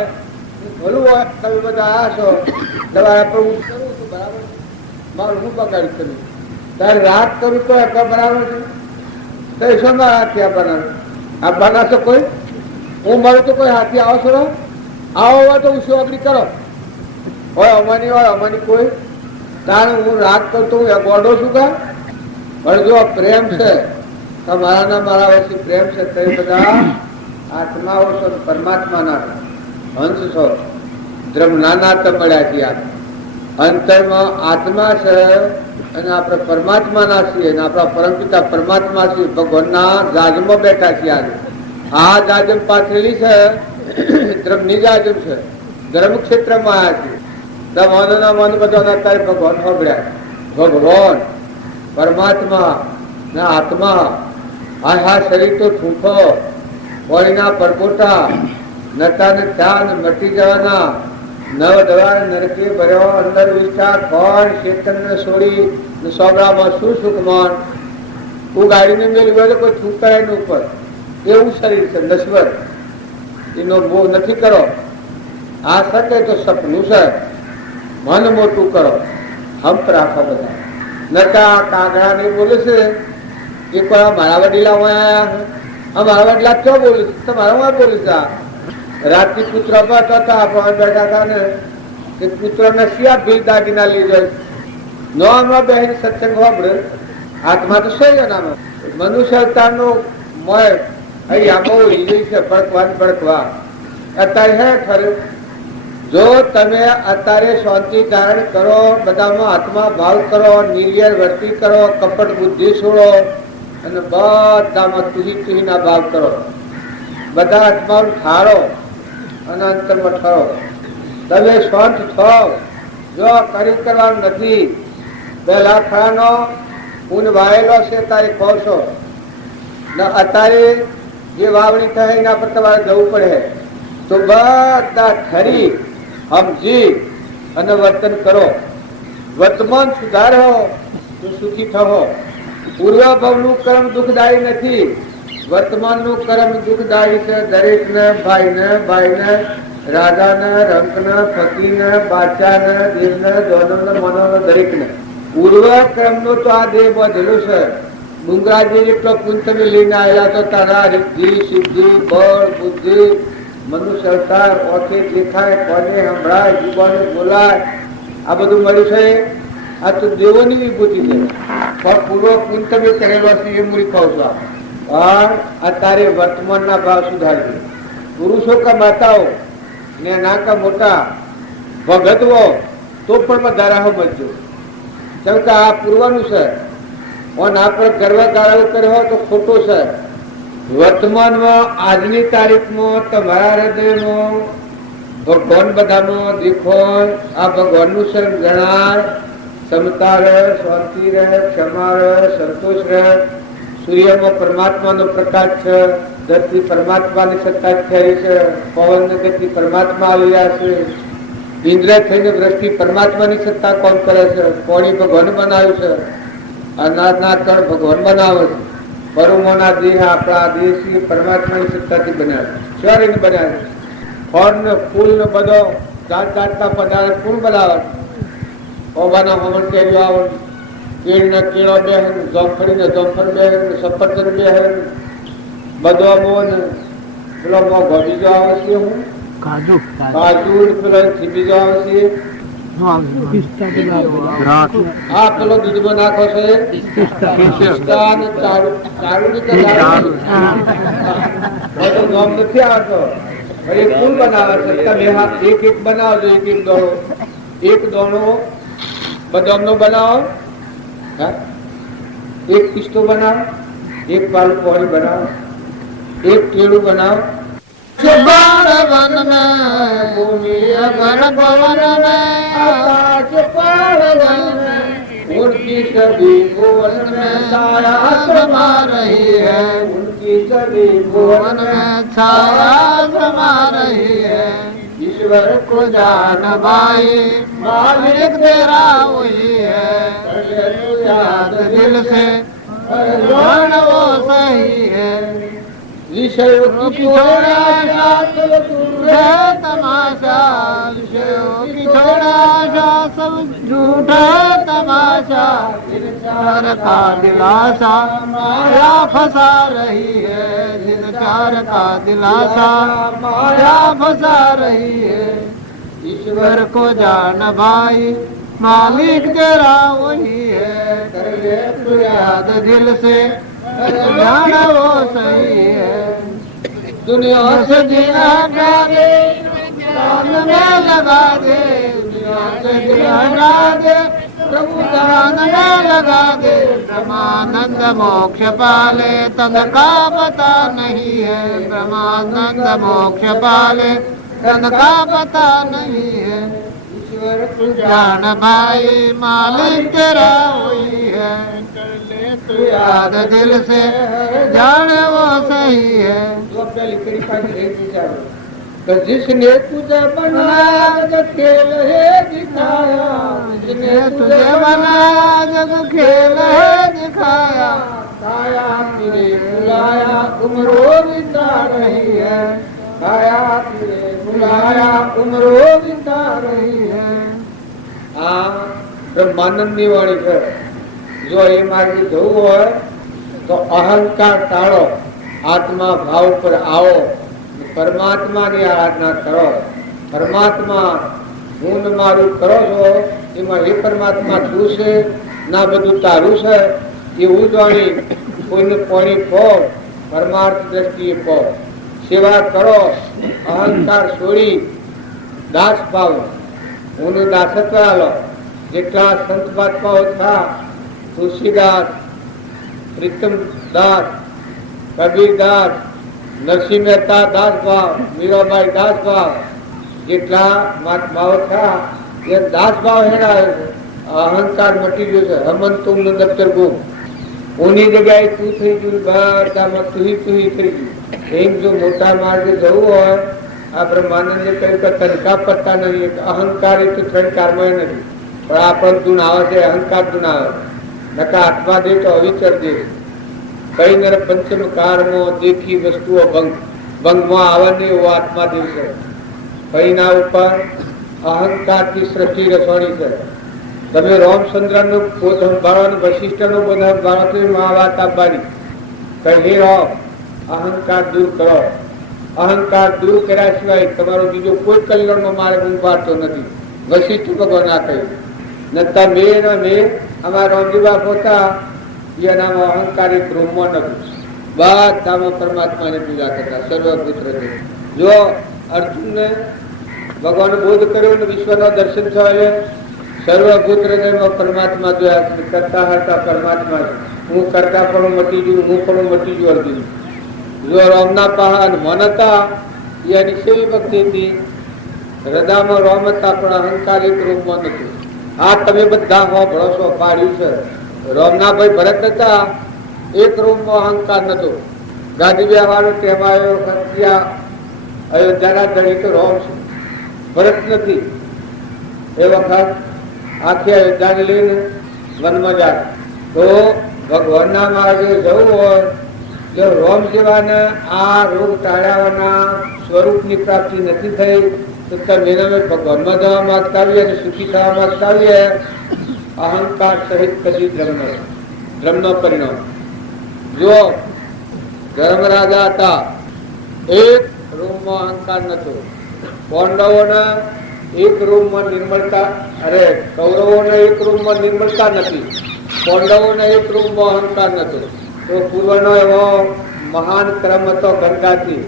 ભલું હોય. તમે બધા આ છો, તમારા પર હું કરું તો બરાબર છે, મારું હું બગાડ કર્યું. તારે રાત કરું તો બરાબર છે. તો શું હાથી આપવાના? આપવાના છો કોઈ? હું મારું તો કોઈ હાથી આવો છો? આવો હોય તો હું શું અગડી કરો હોય અમારી કોઈ. કારણ હું રાગ કરતો હું ગોડો છું કા? પણ જો પ્રેમ છે તમારા ના મારા વચ્ચે પ્રેમ છે, તે બધા આત્માઓ છો, પરમાત્માના હંસ છો. ધ્રમ નાના તો મળ્યા છીએ. અંતરમાં આત્મા છે અને આપણે પરમાત્માના છીએ, અને આપણા પરમપિતા પરમાત્મા છીએ. ભગવાનના જાજમાં બેઠા છીએ. આજે આ જાજમ પાથરેલી છે, ધ્રમની જાજમ છે. ધર્મ ક્ષેત્રમાં આવ્યા છીએ. મન બધા અત્યારે ભગવાન સાંભળ્યા. ભગવાન પરમાત્મા ના આત્મા. આ શરીર તો ઠૂંઠો, કોળીના પરપોટા, નતા ને ત્યાં મટી જવાના. નવ દ્વાર નરકે ભર્યો, અંદર વિસ્તાર કોણ ચેતન ને છોડી સોબરામાં શું સુખમાન. હું ગાડીને મેળવી હોય તો કોઈ છૂટાય ન ઉપર. એવું શરીર છે નશ્વર. એનો મોહ નથી કરો. આ શકે તો સપનું છે. મન મોટું કરો, હંપ રાખો બધા. નકા કાગડા ને બોલે છે એ કોઈ મારા વડીલા મારા વડીલા ક્યાં બોલે છે? તમારા માં બોલે છે. રાતથી પુત્ર હતા આપણે બેઠા હતા ને, કે પુત્ર ને શિયા ભીલ દાગીના લઈ જાય. નોમાં બહેન સત્સંગ વાપરે. આત્મા તો સહી નાનો મનુષ્ય અવતાર નો મોય અહીંયા બહુ ઈજી છે. ભડકવા અત્યારે હે ખરું. જો તમે અત્યારે શાંતિ ધારણ કરો, બધામાં આત્મા ભાવ કરો, નિર્યર વર્તી કરો, કપટ બુદ્ધિ છોડો અને બધામાં તુહી ના ભાવ કરો. બધા આત્મા ઠારો અને અંતરમાં ઠરો. તમે શાંત થાવ. જો કરી કરવાનું નથી. પેલા ખરાનો ઊન વાયેલો છે તારે ખોશો. અત્યારે જે વાવણી થાય એના પર તમારે જવું પડે. તો બધા ઠરી સમજી અને વર્તન કરો. વર્તમાન સુધારો તો સુખી થવો. પૂર્વભવનું કર્મ દુઃખદાયી નથી. વર્તમાનનું કર્મ દુઃખદાયી છે. દરેકને ભાઈને, રાજાને, રંકને, ફકીરને, બાદશાહને, દેવને, દોનવને, મનવને, દરેકને. પૂર્વ ક્રમનો તો આ દેહ બધેલો છે. ડુંગરાજી જેટલો પુંતને લઈને આવેલા તો તારા રિદ્ધિ, સિદ્ધિ, બળ, બુદ્ધિ, મનુષ્ય અવતાર, ઓકે દેખાય, કોને સંભળાય, જીવોને બોલાય, આ બધું મળ્યું છે. આ તો દેવોની વિભૂતિ છે. પણ પૂર્વ પુંતમે કરેલો છે એ મૂળી કહું છું. પણ અત્યારે વર્તમાનના ભાવ સુધારી પુરુષો કા માતાઓ ને નાકા મોટા ભગતવો તો પણ વધારા સમજો. કેમ કે આ પૂર્વાનું છે અને આપણે ગર્વ ગાળો કર્યો તો ખોટો છે. વર્તમાનમાં આજની તારીખમાં તમારા હૃદયમાં ભગવાન બધામાં દેખો. આ ભગવાનનું શરણ જણાય. ક્ષમતા રહે, શાંતિ રહે, ક્ષમા રહે, સંતોષ રહે. સૂર્યમાં પરમાત્માનો પ્રકાશ છે. ધરતી પરમાત્માની સત્તા થઈ છે. પવન ગતિ પરમાત્મા આવી રહ્યા છે. ઇન્દ્ર થઈને દ્રષ્ટિ પરમાત્માની સત્તા કોણ કરે છે? પાણી ભગવાન બનાવ્યું છે. અનાજના કણ ભગવાન બનાવે છે. પરુમોના દેહ આપણા દેશી પરમાત્માની સત્તાથી બન્યા છે. શરીર બન્યા છે. ફળ ને ફૂલ ને બધો જાત જાતના પદાર્થ ફૂલ બનાવે છે. ઓબાના હોમણ કેરીઓ આવે, કેળ ને કેળો બે, જોમફળી ને જોમફળ બે, સફરજન બે, બધો મોન પેલો મોઘો બીજો આવે છે. હું કાજુ પેલો બીજો આવે છે. હા પેલો દૂધમાં નાખો છે. નામ નથી આવતો. ફૂલ બનાવે છે. તમે એક એક બનાવજો. એક એક દોણો, એક દોણો બદામનો બનાવો, એક પિસ્તો બનાવો, એક પાલું પોળી બનાવો, એક કેળું બનાવો. उनकी सभी भुवन में छाया समा रही है. उनकी सभी भुवन में छाया समा रही है. ईश्वर को जान भाई मालिक तेरा वही है. याद दिल से जान वो सही है. विषयों की छोड़ा तमाशा, विषयों की छोड़ा सब झूठा तमाशा. चार का दिलासा माया फंसा रही है. जिन चार का दिलासा माया फंसा रही है. ईश्वर को जान भाई मालिक तेरा वही है. कर ले तू याद दिल से जाना वो सही है. दुनिया से जीना हटा दे, दान में लगा दे. दुनिया से जीना हटा दे, प्रभु दान में लगा दे. ब्रह्मानंद मोक्ष पाले तन का पता नहीं है. ब्रह्मानंद मोक्ष पाले तन का पता नहीं है. ईश्वर तू जान भाई मालिक तेरा वही है. तू याद दिल से जाने वो सही है. जिसने तुझे बनाया जग खेल है दिखाया. जिसने तुझे बनाया जग खेल है दिखाया. काया तेरे बुलाया उम्रो बिता रही है. काया तेरे बुलाया उम्रो बिता रही है. हाँ ब्रह्मानंद ની વાણી છે. જો એ માર્ગે જવું હોય તો અહંકાર ટાળો, આત્મા ભાવ પર આવો, પરમાત્માની આરાધના કરો. પરમાત્મા હું ને મારું કરો છો એમાં એ પરમાત્મા શું છે ના બધું તારું છે એવું જાણી કોઈને પાણી પો, પરમાર્થ દ્રષ્ટિએ પો. સેવા કરો, અહંકાર છોડી દાસ પાવો. હું દાસત્વ આલો. જેટલા સંત મહાત્માઓ થા, तुलसीदास, प्रीतम दास, कबीर दास, नरसिंह मेहता दास भाव, मीराबाई दास भाव, જેટલા મહાત્માઓ થયા એ દાસ ભાવ હેરાયો છે. અહંકાર મટી ગયો છે. હમન તુમ ને દફતર ગુમ. ઓની જગ્યાએ તું થઈ ગયું. બધામાં તુહી થઈ ગયું. એમ જો મોટા માર્ગે જવું હોય આ બ્રહ્માનંદે કહ્યું કે તનકા પત્તા નહીં. અહંકાર એ તો ત્રણ કારમાં નથી પણ આપણને ગુણ આવે છે. અહંકાર ગુણ આવે. નકા આત્મા દે તો અવિચર દે. કઈ નર પંચમ કારમાં દેખી વસ્તુઓ ભંગમાં આવવાની એવો આત્મા દેવ છે. કઈના ઉપર અહંકાર થી સૃષ્ટિ રસોણી છે. તમે રામચંદ્ર નું પોત સંભાળવાનું, વશિષ્ઠ નું પોત સંભાળવાનું મા વાત આપવાની. કહે રામ અહંકાર દૂર કરો. અહંકાર દૂર કર્યા સિવાય તમારો બીજો કોઈ કલ્યાણમાં મારે ગુણ પાડતો નથી. વશિષ્ઠ ભગવાન આ કહ્યું. નતા મેં અમારા રામજી બાપ હતા એનામાં અહંકાર એક રૂમમાં નતું. બધામાં પરમાત્માને પૂજા કરતા. સર્વપુત્ર જો અર્જુનને ભગવાન બોધ કર્યો ને વિશ્વના દર્શન થયા, સર્વભૂત હૃદયમાં પરમાત્મા જોયા છે, કરતા હરતા પરમાત્મા છે. હું કરતા પણ મટી જઉં, હું પણ મટી જઉં. અર્જુન જો રોમના પહાડ મન હતા એ અતિશય ભક્તિ હતી, હૃદયમાં રોમ હતા પણ અહંકાર એક રૂપમાં નથી. આ તમે બધા હોભળો છો, પાડ્યું છે. રોમના ભાઈ ભરત હતા, એક રૂપમાં અહંકાર નતો. ગાદી વ્યવહાર તેમાં આવ્યો, ખર્ચિયા અયોધ્યાના ધણી તો રોમ છે, ભરત નથી. એ વખત આખી અયોધ્યાને લઈને વનમાં જાય. તો ભગવાનના માર્ગે જવું હોય જો રોમ જેવાને આ રોગ ટાળ્યાના સ્વરૂપની પ્રાપ્તિ નથી થઈ તો તમે ભગવાનમાં જવા માંગતા આવીએ અને સુખી થવા માંગતા આવીએ, અહંકાર સહિત કદી ધર્મનો પરિણામ. જો ધર્મરાજા હતા, એક રૂમમાં અહંકાર નતો. પાંડવોના એક રૂમમાં નિર્મળતા, અરે કૌરવોના એક રૂમમાં નિર્મળતા નથી, પાંડવોના એક રૂમમાં અહંકાર નતો. તો પૂર્વનો એવો મહાન ક્રમ હતો ગંગાથી,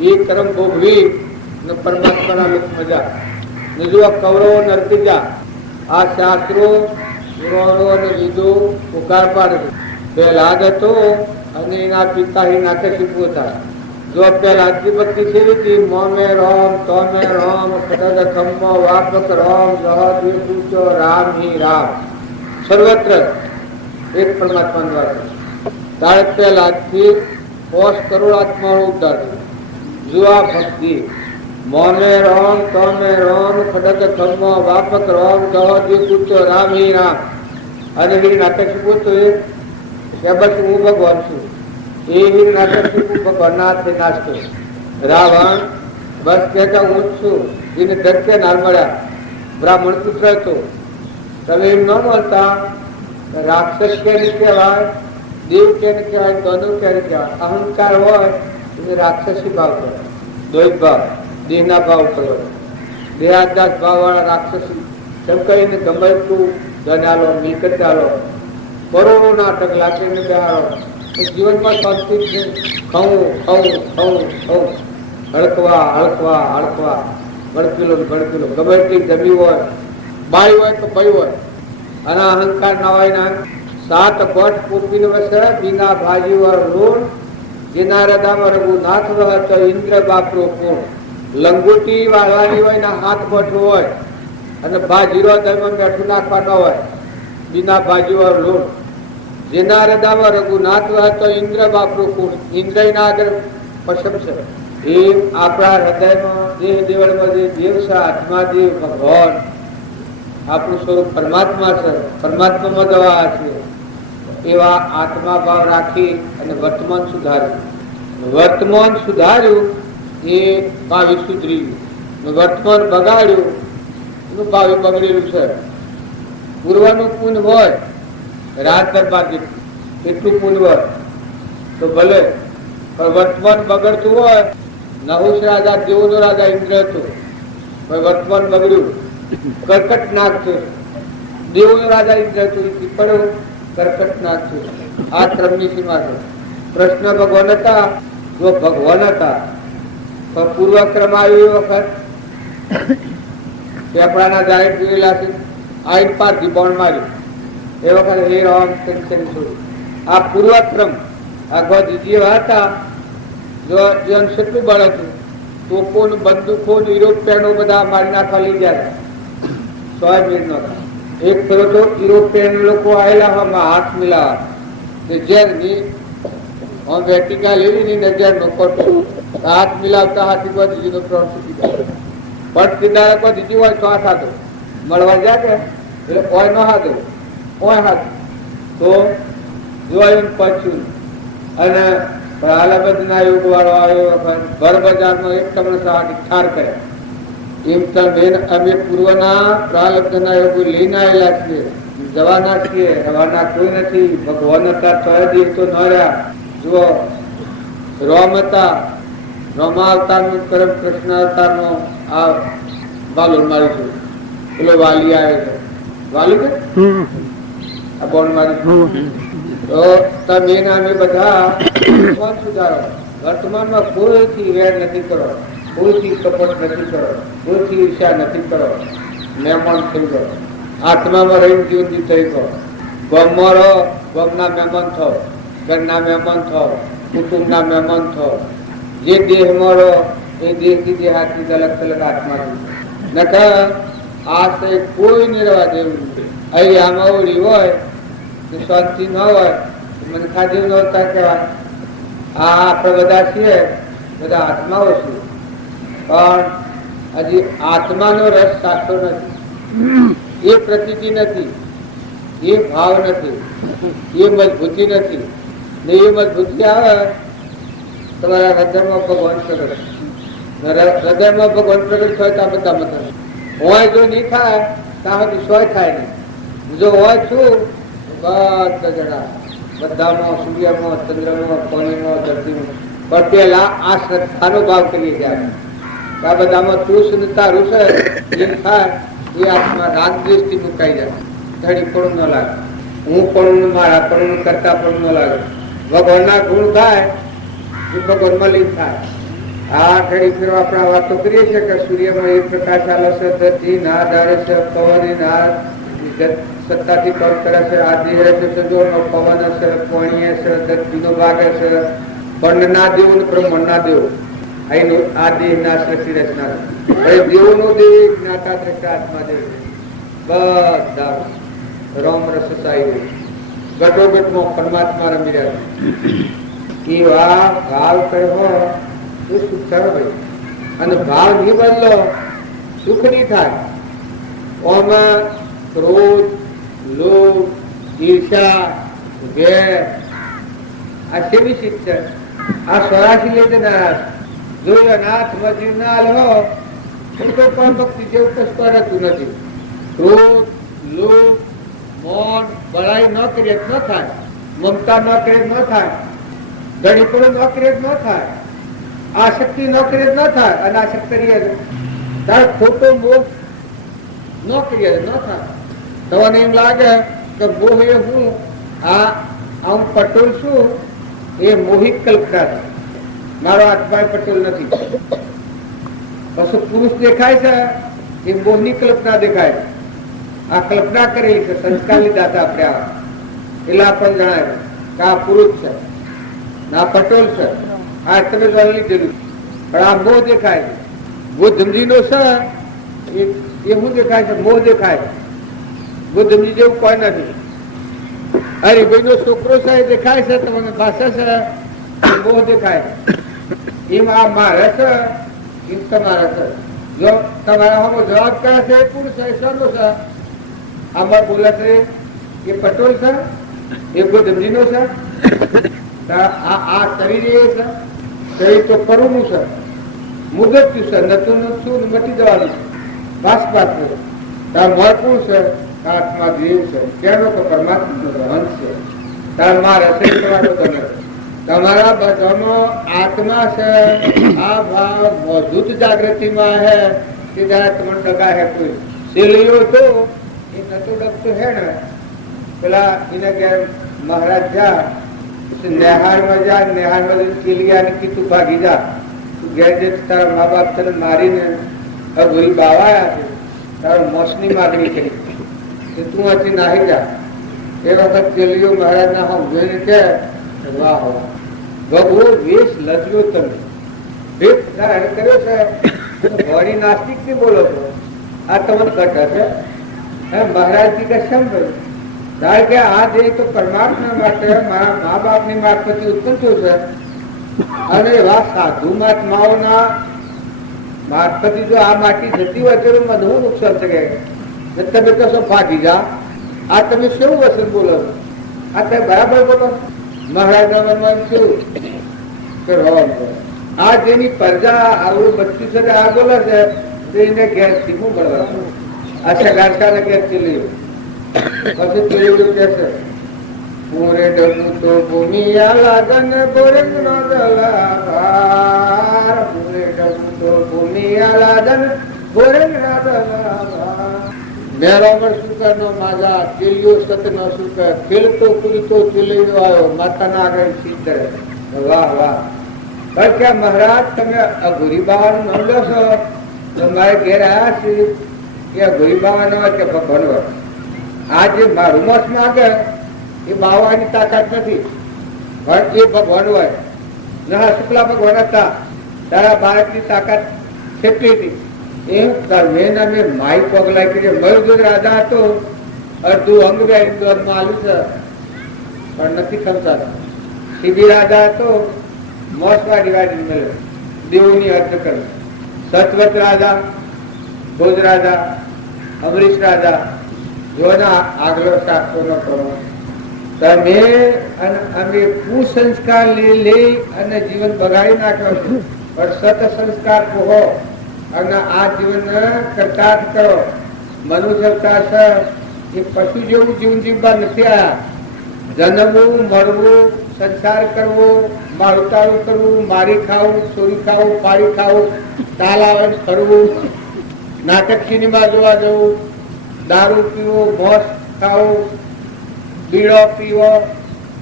એ ક્રમ ભોગવી ને પરમાત્માના લોકમાં જા. જો કૌરવો નરકી જા. આ શાસ્ત્રો પુરાણો અને વિદો ઉકાર પાડે. પહેલાદ હતો અને એના પિતા એ નાકે શીખવું હતા. જો પહેલાદની ભક્તિ કેવી હતી, મોમે રામ તોમે રામ સદદ ખમ્મો વાપક રામ જહ પૂછો રામ હિ રામ. સર્વત્ર એક પરમાત્મા દ્વારા તારે પહેલાદથી 5 કરોડ આત્માનો ઉદ્ધાર થયો. જો આ ભક્તિ મોમે રામ તોમે રામ ખડક ખમ્મો વાપક રામ જહ પૂછો રામ હિ રામ. અને એ નાટક શીખવું તો એ બસ હું ભગવાન છું. એ નાટક શીખવું ભગવાનના હાથે નાચતો. રાવણ બસ કહેતા હું જ છું. એને ધરકે ના મળ્યા. બ્રાહ્મણ પુત્ર હતો. તમે એમ ન મળતા રાક્ષસ કેને કહેવાય, દેવ કેને કહેવાય, દાનવ કેને કહેવાય. અહંકાર હોય એને રાક્ષસી ભાવ કરે, દ્વૈત ભાવ, દેહના ભાવ કરો, દેહાદાસ ભાવ વાળા રાક્ષસી. તેમ કહીને ગમે એટલું ધન આલો, મિલકત આલો, કરોડો નાટક લાખીને બેહારો, જીવનમાં શાંતિ છે. ખાવું ખાવું ખાવું ખાવું, હડકવા હડકવા હડકવા, ભડકેલો ભડકેલો, ગમે એટલી જમી હોય, બાઈ હોય કે ભાઈ હોય. અને અહંકાર ના હોય ના 7 ગોઠ પૂપીને વસે બીના ભાજી વાર લોણ, જેના હૃદયમાં રઘુનાથ રહે તો ઇન્દ્ર બાપરો કોણ. લંગોટી વાળવાની હોય ને 7 ગોઠ હોય અને ભાજીરો દરમાં બેઠું નાખવા ન હોય, બીના ભાજી વાર લોણ. જેના હૃદયમાં રઘુનાથ રહે તો ઇન્દ્ર બાપરો કોણ. ઇન્દ્રના આગળ પસમ છે. એ આપણા હૃદયમાં દેહ દેવળમાં જે દેવ છે, આત્મા દેવ ભગવાન, આપણું સ્વરૂપ પરમાત્મા છે. પરમાત્મામાં દવા છે. એવા આત્મા ભાવ રાખી અને વર્તમાન સુધાર્યું. વર્તમાન સુધાર્યું એ ભાવિ સુધર્યું. વર્તમાન બગાડ્યું એનું ભાવિ બગડેલું છે. પૂર્વનું પુણ્ય હોય રાત દરબાર એટલું પુણ્ય હોય તો ભલે, પણ વર્તમાન બગડતું હોય. નહુષ રાજા દેવોનો રાજા ઇન્દ્ર હતો, વર્તમાન બગડ્યું, કર્કટ નાખતો. દેવોનો રાજા ઇન્દ્ર હતો, પડ્યો કર્કટ નાખતો. આ ક્રમની સીમા છે. કૃષ્ણ ભગવાન હતા, જો ભગવાન હતા પણ પૂર્વ ક્રમ આવ્યો એ વખત પેપડાના જાહેર પીરેલા છે, આઈન પારથી બોણ માર્યું. એ વખત હે રામ કંચન છોડ્યું. આ પૂર્વ ક્રમ આ ગોધજી હતા. જો જેમ કેટલું બળ હતું, તોપો બંદૂકો યુરોપિયનો બધા મારી નાખવા લઈ ગયા. 100 મિનિટ નતા. એક ફેરો તો યુરોપિયન લોકો આવેલા હાથ મિલાવા, જેની વેટિકા લેવી ની નજર નોકોટો હાથ મિલાવતા હાથી ગોધજીનો પ્રાણ છૂટી ગયો. પટ કીધા ગોધજી હોય તો હાથ હાથો મળવા જાય કે એટલે ઓય નો હાથો ઓય હાથ તો જોયું પચ્યું. અને પ્રહલાદના યુગ વાળો આવ્યો વખત ભર બજારમાં એક કમળ ઠાર કર્યા. એમ તમે અમે પૂર્વના પ્રહલાદના યુગ લઈને આવેલા છીએ, જવાના છીએ, રવાના કોઈ નથી. ભગવાન હતા તો તો ન રહ્યા. જુઓ રોમ હતા, રોમા અવતારનો કરમ કૃષ્ણ અવતારનો આ બાલુર મારીશું. પેલો વાલી આવે છે, વાલી કે આ બોલ મારી તો તમે અમે બધા સુધારો. વર્તમાનમાં કોઈથી વેર નથી કરો. કોઈથી કપટ નથી કરો, કોઈથી ઈર્ષ્યા નથી કરો, મહેમાન થઈ ગયો, આત્મામાં રહીને જીવન જીવી ગયો. ગામમાં રહો, ગામના મહેમાન થો, ઘરના મહેમાન થો, કુટુંબના મહેમાન થો. જે દેહમાં રહો એ દેહથી દેહાથી અલગ અલગ આત્મા નકર આ કોઈ નહીં રહેવા દેવું. અહીં આમાં ઓળી હોય શાંતિ ન હોય મને ખાધું ન હોતા કહેવાય. આ આપણે બધા છીએ, બધા આત્માઓ છીએ, પણ હજી આત્માનો રસ સાચો નથી, એ પ્રતીતિ નથી, એ ભાવ નથી, એ મજબૂતી નથી. ને એ મજબૂતી આવે તમારા હૃદયમાં ભગવાન પ્રગટ, હૃદયમાં ભગવાન પ્રગટ થાય તો બધા મત હોય. જો નહીં થાય ત્યાં સુધી સોય થાય નહીં. જો હોય છું બધા જણા બધામાં, સૂર્યમાં, ચંદ્રમાં, પાણીમાં, ધરતીમાં, પણ પેલા આ શ્રદ્ધાનો ભાવ કરીએ ત્યારે આ બધામાં તું ને તારું છે એમ થાય એ આત્મા રાગ દ્વેષથી મુકાઈ જાય. ધડી પણ ન લાગે, હું પણ મારા પણ કરતા પણ ન લાગે. ભગવાનના ગુણ થાય એ ભગવાનમાં લીન થાય. આ ઘડી ફેર આપણે વાતો કરીએ છીએ કે સૂર્યમાં એક પ્રકાશ ચાલે છે, ધરતી ના આધારે છે, પવન ના સત્તાથી પગ કરે છે, આદિ છે, સજોનો પવન છે, પાણી છે, ધરતીનો ભાગ છે, બંધ ના દેવું ને બ્રહ્માંડ ના દેવું. અહીંનું આ દેહ ના સૃષ્ટિ રચના દેવો નો દેહ જ્ઞાતા દ્રષ્ટા આત્મા દેવ બધા રામ રસ સાઈ ગટોગટમાં પરમાત્મા રમી રહ્યા. એ ભાવ કરવો એ સુખ થાય ભાઈ. અને ભાવ નહીં બદલો સુખ નહીં થાય. ઓમાં ક્રોધ, લોભ, ઈર્ષા, વેર આ સેવી શીખ છે. આ 84 લેજે નારાજ જોયું અનાથ મજૂર ના લો તો પણ ભક્તિ જેવું કશું રહેતું નથી. ક્રોધ, લોભ, મૌન, બળાઈ ન કરીએ ન થાય, મમતા ન કરીએ ન થાય, ધડીપણું ન કરીએ ન થાય, આસક્તિ ન કરીએ ન થાય. અને આસક્ત કરીએ તાર ખોટો મોહ ન કરીએ ન થાય. તમને એમ લાગે કે મોહ એ હું હું પટોલ છું, એ મોહિત કલ્પના છે. મારો આત્મા પટેલ નથી. પછી પુરુષ દેખાય છે એ મોહની કલ્પના દેખાય છે. આ કલ્પના કરેલી છે, સંસ્કારની દાતા આપણે એટલે આપણને જણાય કે આ પુરુષ છે, આ પટોલ છે, આ તમે જોઈ લીધેલું. પણ આ મોહ દેખાય છે. બુદ્ધમજી નો છે એ શું દેખાય છે? મોહ દેખાય છે. બુદ્ધમજી જેવું કોઈ નથી. હરિભાઈ નો છોકરો છે એ દેખાય છે, તમને ભાષા છે, મોહ દેખાય છે. એમ આ મારે છે, એમ તમારે છે. જો તમારા જવાબ કરે છે એ પુરુષ છે, સર્વ છે. આમાં બોલે છે એ પટોલ છે, એ બુદ્ધમજી નો છે. આ શરીર એ છે, શરીર તો પરનું છે, મુદત છે, નતું શું મટી જવાનું છે. પાસ પાસ છે. તાર મરપુર છે, આત્મા દેવ છે, કેનો કે પરમાત્મા હંસ છે. તાર મારે છે તમારો તમે તમારા બધાનો આત્મા છે. આ ભાવ મજબૂત જાગૃતિમાં હે કે જરા તમને ડગા હે કોઈ શેલીઓ તો એ નતો ડગતો હે ને. પેલા એને કે મહારાજ જા નેહારમાં જા, નેહારમાં શેલિયાને કીધું ભાગી જા, તું ઘેર જે તારા મા બાપ તને મારીને અઘોરી બાવાયા છે, તારો મોસની માગણી કરી કે તું અહીંથી નાહી જા. એ વખત શેલીઓ મહારાજ ના હમ જોઈને કે વાહ વાહ ભગવો વેશ લજ્યો તમે ભેદ ધારણ કર્યો છે. ભરી નાસ્તિક થી બોલો છો, આ તમને ઘટ હશે. મહારાજજી કે શમ ભાઈ કારણ કે આ દેહ તો પરમાત્મા માટે મારા મા બાપ ની મારફતે ઉત્પન્ન થયું છે. અને એવા સાધુ મહાત્માઓના મારફતે જો આ માટી જતી હોય તો મને નુકસાન છે. તમે કશો ભાગી જા, આ તમે શું વસન બોલો છો? આ તમે બરાબર બોલો. મહારાજના મનમાં કેવું આ જેની પ્રજા આવું બચ્ચું છે આ બોલે છે એને ઘેર થી શું મળવાનું? આ સગારકાને ઘેર થી લઈ પછી પેલું કે છે પૂરે ડગું તો ભૂમિયા લાગન બોરંગ નો દલાભાર, પૂરે ડગું તો ભૂમિયા લાગન બોરંગ નો દલાભાર. મેરામણ સુકર નો માજા, કેલિયો સત નો સુકર, ખેલતો કૂદતો ચેલૈયો આવ્યો, માતાના આગળ સિદ્ધ. વાહ વાહ પણ કે મહારાજ તમે અઘોરી બાવાનું નામ લો છો તો મારે ઘેર આવ્યા છે કે અઘોરી બાવા હોય કે ભગવાન હોય. આ જે મારું મત માગે એ બાવાની તાકાત નથી, પણ એ ભગવાન હોય. ના શુક્લા ભગવાન હતા તારા ભારતની તાકાત કેટલી હતી એ મેં અમે માઈ પગલાઈ કરી. મયુરધ્વજ રાજા હતો, અડધું અંગ બે હિન્દુમાં આલ્યું છે પણ નથી ખમતા. સીધી રાજા હતો, મોસવા ડિવાઇડ મળ્યો, દેવની અર્થ કર્યું. સતવત રાજા, ભોજ રાજા, અમરીશ રાજા, જોના આગલો શાસ્ત્રો નો કરો. તમે અમે કુસંસ્કાર લઈ અને જીવન બગાડી નાખ્યો છે, પણ સત સંસ્કાર કહો અને આ જીવન કરતાર્થ કરો. મનુષ્ય અવતાર છે એ પશુ જેવું જીવન જીવવા નથી આવ્યા. જન્મવું, મળવું, સંસાર કરવો, માળુતાળું કરવું, મારી ખાવું, ચોરી ખાવું, પાડી ખાવું, તાલ આવે ફરવું, નાટક સિનેમા જોવા જવું, દારૂ પીવો, મોસ ખાવું, બીડો પીવો.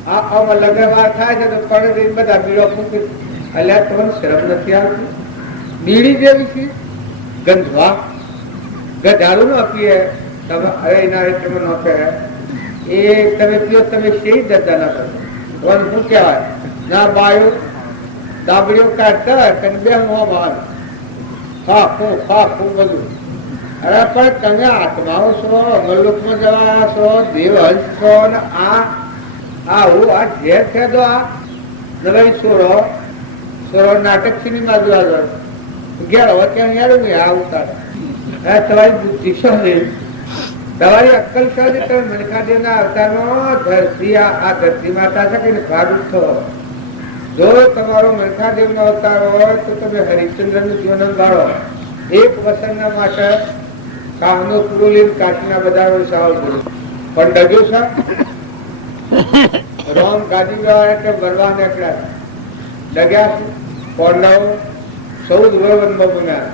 આમાં લગ્નવાર થાય છે તો પણ બધા બીડો ફૂંકી. અલ્યા તમને શરમ નથી આવતી? બીડી જેવી છે ગંધવા ગધાડું ન પીએ તમે. અરે એના તમે ન કહે એ તમે પીઓ તમે શેરી દરદા ના કરો. શું કહેવાય ના બાયો દાબડીઓ કાઢતા બે હોવા ખાખું બધું. અરે પણ તમે આત્માઓ છો, અમરલોકમાં જવા છો, દેવહંસ છો ને આવું આ ઝેર છે તો આ નવી સોરો નાટક સિનેમા જોવા જાય ઘેર હવે ત્યાં યાર આવું તારે. તમારી બુદ્ધિ છો ને, તમારી અક્કલ છો ને, તમે મનખાદેવ ના અવતારમાં ધરતી આ ધરતી માતા છે કે ભાડું થવો. જો તમારો મનખાદેવ નો અવતાર હોય તો તમે હરિશ્ચંદ્ર નું જીવન ગાળો. એક વસનના માટે કામનો પૂરો લઈને કાશીના બધા સાવ બોલો પણ ડગ્યો છે. રોમ ગાદી ગયા એટલે બરવા નીકળ્યા, ડગ્યા છે. કોરડાઓ 14 વનમાં બન્યા.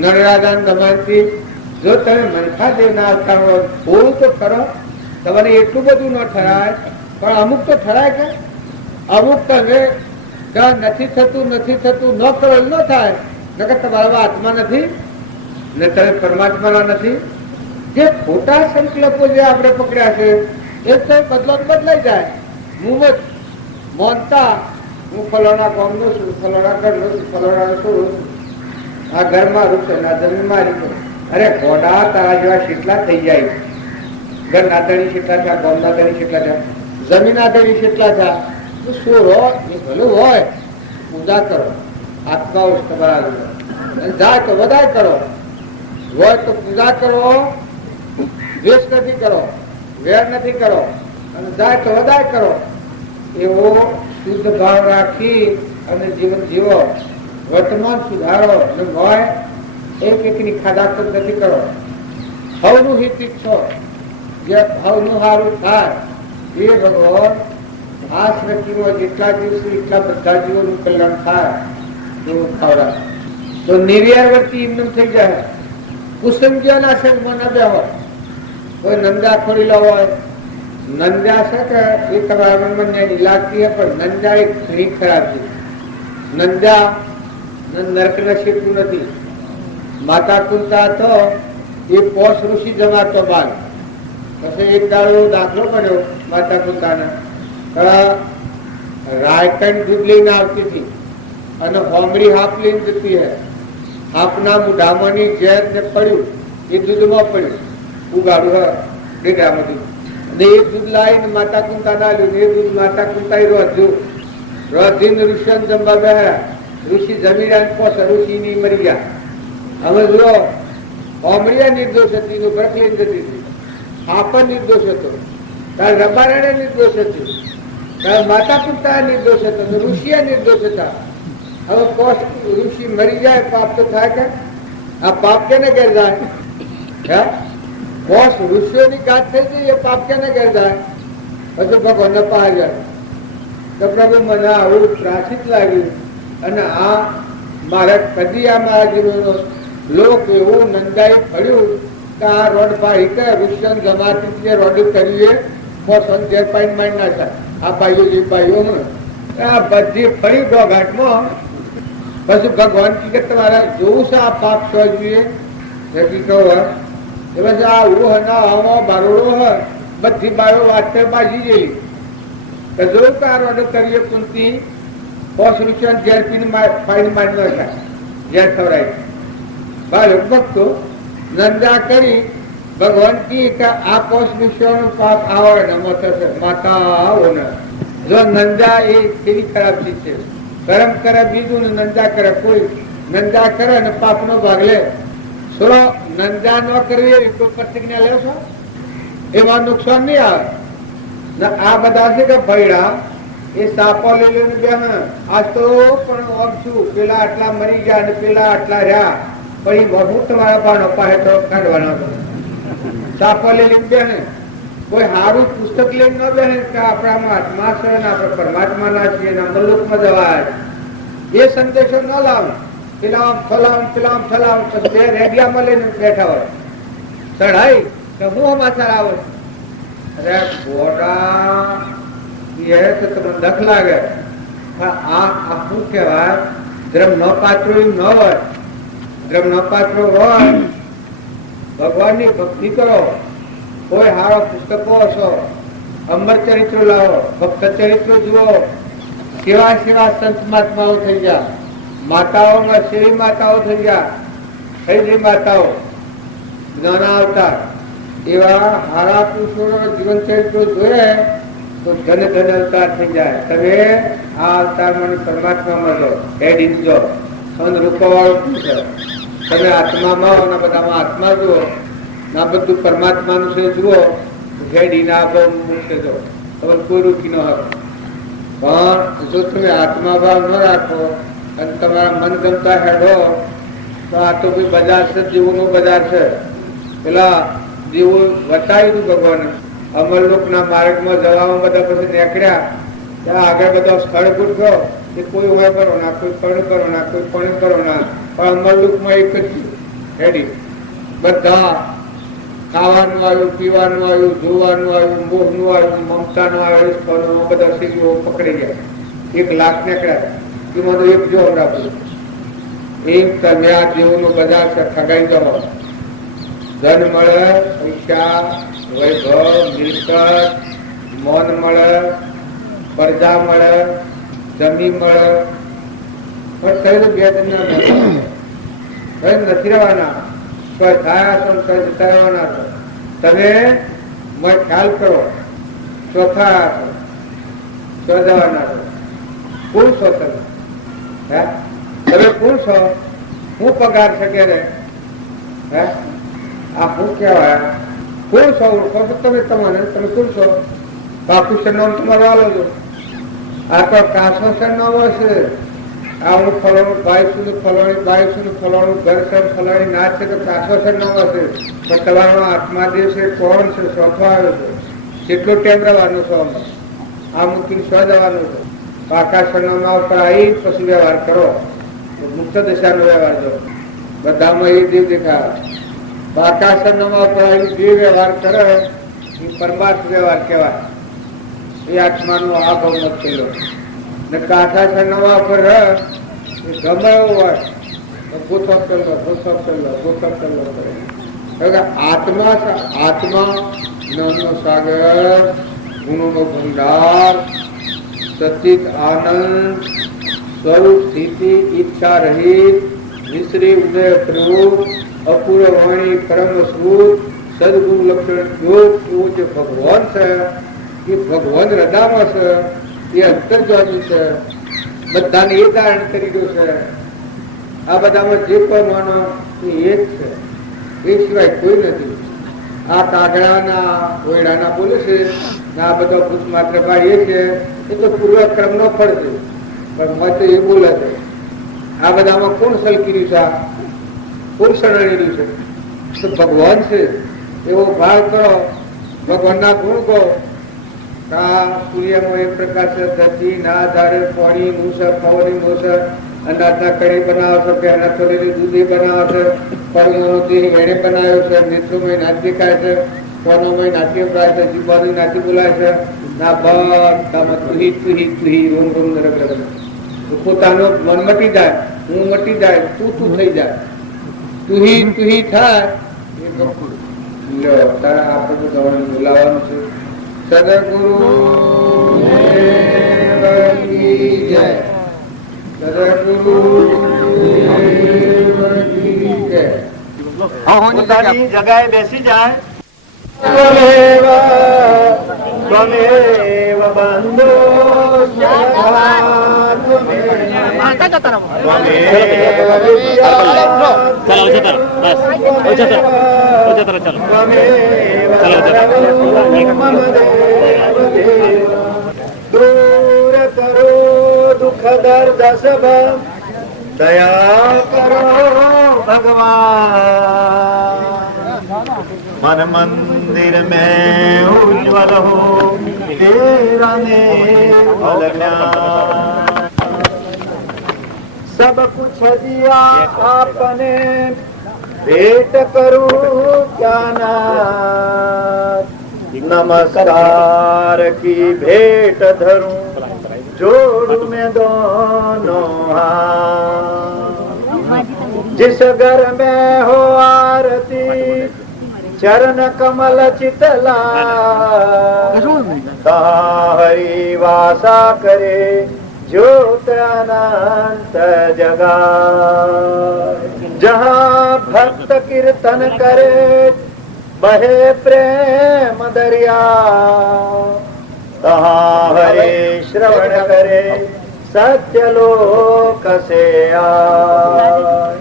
નળરાજા દમયંતી જો તમે મનખાદેવ ના અવતાર હોય થોડું તો ખરો. તમારે એટલું બધું ન ઠરાય પણ અમુક તો ઠરાય કે અમુક તમે નથી થતું ન કરો ન થાય. નકર તમારા આત્મા નથી ને તમે પરમાત્માના નથી. જે ખોટા સંકલ્પો જે આપણે પકડ્યા છે એ તો બદલાઈ જાય. હું મોનતા હું ફલોણા ગામનો છું, ફલોણા ઘરનો છું, ફલોણા છું, આ ઘરમાં રૂપ છે ના જમીન મારી. અરે ઘોડા તારા જેવા કેટલા થઈ જાય. ઘર નાદણી કેટલા થયા, ગામ નાદણી કેટલા થયા, જમીન નાદણી કેટલા થયા. તો શું હો એ ભલું હોય પૂજા કરો, આત્માઓ તમારા જાય તો વધારે કરો, હોય તો પૂજા કરો, દ્વેષ નથી કરો, વેર નથી કરો, અને જાય તો વધારે કરો. એવો શુદ્ધ ભાવ રાખી અને જીવન જીવો. વર્તમાન સુધારો અને હોય એક એકની ખાદાખત નથી કરો. હવનું હિત ઈચ્છો, જે હવનું સારું થાય એ ભગવાન આ સૃષ્ટિમાં જેટલા દિવસો એટલા બધા જીવોનું કલ્યાણ થાય એવું ખવડાવે તો નિર્યાવર્તી એમને થઈ જાય. કુસંજ્ઞાના સંગમાં ન બેહો. કોઈ નંદા ખોરેલા હોય, નંદા છે કે એ તમારા મનમાં લાગતી હોય પણ નંદા એક ઘણી ખરાબ છે. નંદા નર્ક નસીબનું નથી. માતા કુંતા તો એ પોષ ઋષિ જમાતો બાદ પછી એક દાડો દાખલો કર્યો માતા કુંતાને. રાયકંડ દૂધ લઈને આવતી હતી અને હોમરી હાફ લઈને જતી હે. હાફના મુઢામાંની ઝેર ને પડ્યું એ દૂધમાં પડ્યું ઉગાડું હ ડેડામાંથી. અને એ દૂધ લાવીને માતા કુંતા ના લ્યું. એ દૂધ માતા કુંતા રોધીને ઋષિ જમવા બેહ્યા. ઋષિ જમી રહ્યા પોસ ઋષિ ની મરી ગયા. હવે જો હોમરિયા નિર્દોષ હતી, વ્રત લઈને જતી હતી. હાપર નિર્દોષ હતો, તાર રબારણે નિર્દોષ હતી, તાર માતા પિતા નિર્દોષ હતો, ઋષિયા નિર્દોષ હતા. હવે પોષ ઋષિ મરી જાય પાપ તો થાય કે આ પાપ કેને ઘેર જાય? પોષ ઋષિઓની ગાત થઈ જાય એ પાપ કેને ઘેર જાય? પછી ભગવાન પહાડ જાય તો પ્રભુ મને આવું ત્રાસિત લાગ્યું અને આ મારા કદી આ મારા જીવનનો લોક એવું નંદાઈ પડ્યું કે આ રોડ પાડી કે ઋષિયન જમાતી રોડ કર્યું એ મોસમ ઝેર પાણી મારી નાખ્યા. આ ભાઈઓ જે ભાઈઓ આ બધી ફરી ઘાટમાં પછી ભગવાન કે તમારે જોવું છે આ પાપ છો જોઈએ કહો હોય એ પછી આ હું ના આમાં બારોડો હોય બધી બાયો વાંચતે બાજી ગયેલી જોયું કે આ રોડો કરીએ કુંતી 5 રૂપિયા ઝેર પીને ફાઈન મારી નાખ્યા ઝેર ખવડાય ભાઈ ભક્તો નંદા કરી ભગવાન કી કે આ 5 રૂપિયાનું પાપ આવડે નમો થશે માતા આવો ને જો નંદા એ કેવી ખરાબ ચીજ છે કર્મ કરે બીજું ને નંદા કરે કોઈ નંદા કરે ને પાપ નો ભાગ લે થોડો નંદા ન કરવી એવી કોઈ પ્રતિજ્ઞા લેશો એમાં નુકસાન નહીં આવે ને આ બધા છે કે ભૈડા એ સાપો લઈ લઈને બે આ તો પણ ઓમ છું પેલા આટલા મરી ગયા ને પેલા આટલા રહ્યા પણ એ બહુ તમારા પાનો પાસે તો કાઢવાનો સાપો લઈ લઈને બે કોઈ સારું પુસ્તક લઈને ન બે કે આપણામાં આત્મા છે ને આપણે પરમાત્મા ના છીએ ને અમરલોકમાં જવાય એ સંદેશો ન લાવે પેલા ફલામ પછી બે રેડિયામાં લઈને બેઠા હોય ચઢાઈ કે હું સમાચાર આવે અરે ગોરા એ તો તમને દખ લાગે આ શું કહેવાય ધર્મ ન પાત્રો એમ ન હોય ધર્મ ન પાત્રો હોય ભગવાનની ભક્તિ કરો કોઈ સારો પુસ્તકો હશો અમર ચરિત્રો લાવો ભક્ત ચરિત્રો જુઓ સેવા સેવા સંત મહાત્માઓ થઈ ગયા માતાઓમાં શ્રી માતાઓ થઈ ગયા શ્રી માતાઓ જ્ઞાના અવતાર એવા હારા પુરુષોનો જીવન ચરિત્રો જોઈએ તો ધન ધન અવતાર થઈ જાય તમે આ અવતારમાં પરમાત્મામાં જો હેડ જો સંત રૂપવાળું છે તમે આત્મામાં અને બધામાં આત્મા જુઓ ના બધું પરમાત્માનું છે જુઓ હેડી ના મૂકશે જો તમે કોઈ રૂકી ન હક પણ જો તમે આત્મા ભાવ ન રાખો અને તમારા મન ગમતા હેડો તો આ તો કોઈ બજાર છે જીવોનું બજાર છે પેલા જીવો વટાવી દઉં ભગવાન અમરલોકના માર્ગમાં જવામાં બધા પછી નીકળ્યા ત્યાં આગળ બધો સ્થળ ગોઠવ્યો કે કોઈ હોય કરો ના કોઈ પણ કરો ના કોઈ પણ કરો ના પણ અમરલોકમાં એક જ હેડી બધા ખાવાનું આવ્યું પીવાનું આવ્યું જોવાનું આવ્યું મોહનું આવ્યું મમતાનું આવ્યું બધા સીડીઓ પકડી ગયા 1 લાખ નીકળ્યા એમાં તો એક જો રાખવું એમ તમે આ જીવોનું બજાર છે ઠગાઈ જાઓ ધન મળે પૈસા વૈભવ મિલકત મોન મળે પ્રજા મળે જમીન મળે પણ કઈ બે દિન નથી રહેવાના કોઈ થયા છો કઈ જતા રહેવાના છો તમે ખ્યાલ કરો ચોથા છો જવાના છો કોણ છો તમે તમે કોણ છો હું પગાર છે કે રે હે આ શું કહેવાય કોણ છો ઓળખો છો તમે તમારે તમે કોણ છો બાપુ સરનામ તમારો આલો છો આ તો કાસો સરનામ હશે આ હું ફલાણું ભાઈ છું ફલાણી બાઈ છું ફલાણું ઘર છે ફલાણી ના છે તો કાસો સરનામ હશે પણ તમારો આત્મા જે છે કોણ છે ચોથો આવ્યો છે કેટલો ટાઈમ રહેવાનો છો આ મૂકીને સ્વ જવાનું છે પાકા સરનામા ઉપર આવી પછી વ્યવહાર કરો મુક્ત દિશાનો વ્યવહાર જો બધામાં એ દેવ દેખાય પાકા સરનામા ઉપર આવી જે વ્યવહાર કરે એ પરમાર્થ વ્યવહાર કહેવાય એ આત્માનો આ ભાવ નથી થયેલો ને કાંઠા સરનામા ઉપર એ ગમે એવું હોય તો ગોથો કરલો કરે આત્મા જ્ઞાનનો સાગર ગુણોનો ભંડાર સચિત આનંદ સ્વરૂપ સ્થિતિ ઈચ્છા રહિત વિશ્રી ઉદય પ્રભુ અપૂર્વ વાણી પરમ સ્વરૂપ સદગુણ લક્ષણ યોગ એવું જે ભગવાન છે એ ભગવાન હૃદયમાં છે એ અંતર્જામી છે બધાને એ ધારણ કરી દો છે આ બધામાં જે કોઈ માનો એ જ છે એ સિવાય કોઈ નથી આ કાગડાના કોયડાના બોલે છે આ બધો ભૂત માત્ર ભાઈ એ છે એ તો પૂર્વક્રમ નો ફળ છે પણ મત એ બોલે છે આ બધામાં કોણ સલકી રહ્યું છે કોણ શરણાઈ રહ્યું છે તો ભગવાન છે એવો ભાવ કરો ભગવાનના ગુણ કહો સૂર્યમાં એક પ્રકાશ છે ધરતી ના આધારે પાણી નું છે પવન નું છે અનાજના કડી બનાવે છે કે અનાજ થોડી દૂધી બનાવે છે પરમાણુ એને બનાવ્યો છે નેત્રોમાં નાચ દેખાય છે કોનોમાં નાટ્ય ગાય છે જીવવાની નાચી બોલાય છે ના બધામાં તુહી તુહી તુહી રોમ રોમ રગ રગ. પોતાનો મન મટી જાય, હું મટી જાય, તું તું થઈ જાય, તુહી તુહી થાય. તારા આપણે બધાને બોલાવવાનું છે. સદગુરુ દેવની જય. સદગુરુ દેવની જય. પોતાની જગાએ બેસી જાય. ત્વમેવ બંધો દૂર કરો દુઃખ દર્દ સબ, દયા કરો ભગવાન. मन मंदिर में उज्ज्वल हो तेरा निर्मल ज्ञान. सब कुछ दिया आपने भेंट करूं क्या नाथ. नमस्कार की भेंट धरूं जोड़ू मैं दोनों हाथ. जिस घर में हो आरती चरण कमल चितला, हरि वासा करे ज्योत अनंत जगा. जहाँ भक्त कीर्तन करे बहे प्रेम दरिया, तहाँ हरे श्रवण करे सत्यलोक से आए.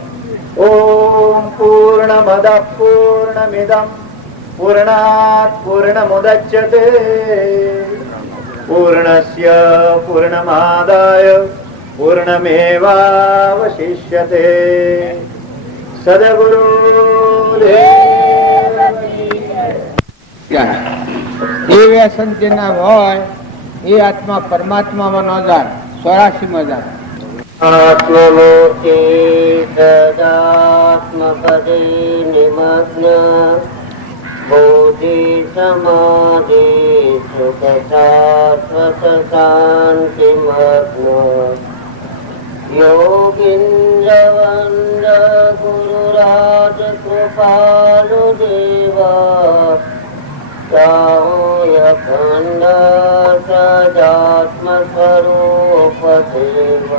ओम पूर्णमद पूर्णमिदं पूर्णात् पूर्णमुदच्यते पूर्णस्य पूर्णमादाय पूर्णमेवावशिष्यते. सद्गुरु એ વ્યસન જેના હોય એ આત્મા પરમાત્મામાં ન જાય, 84માં જાય. આત્મલોકે સદાત્મપદે નિમગ્ન, બોધિ સમાધિ સુખ શાશ્વત શાંતિ મગ્ન. યોગીન્દ્ર ગુરુરાજ કૃપાલુ દેવા, ખંડ સદાત્મ સ્વરૂપ દેવ.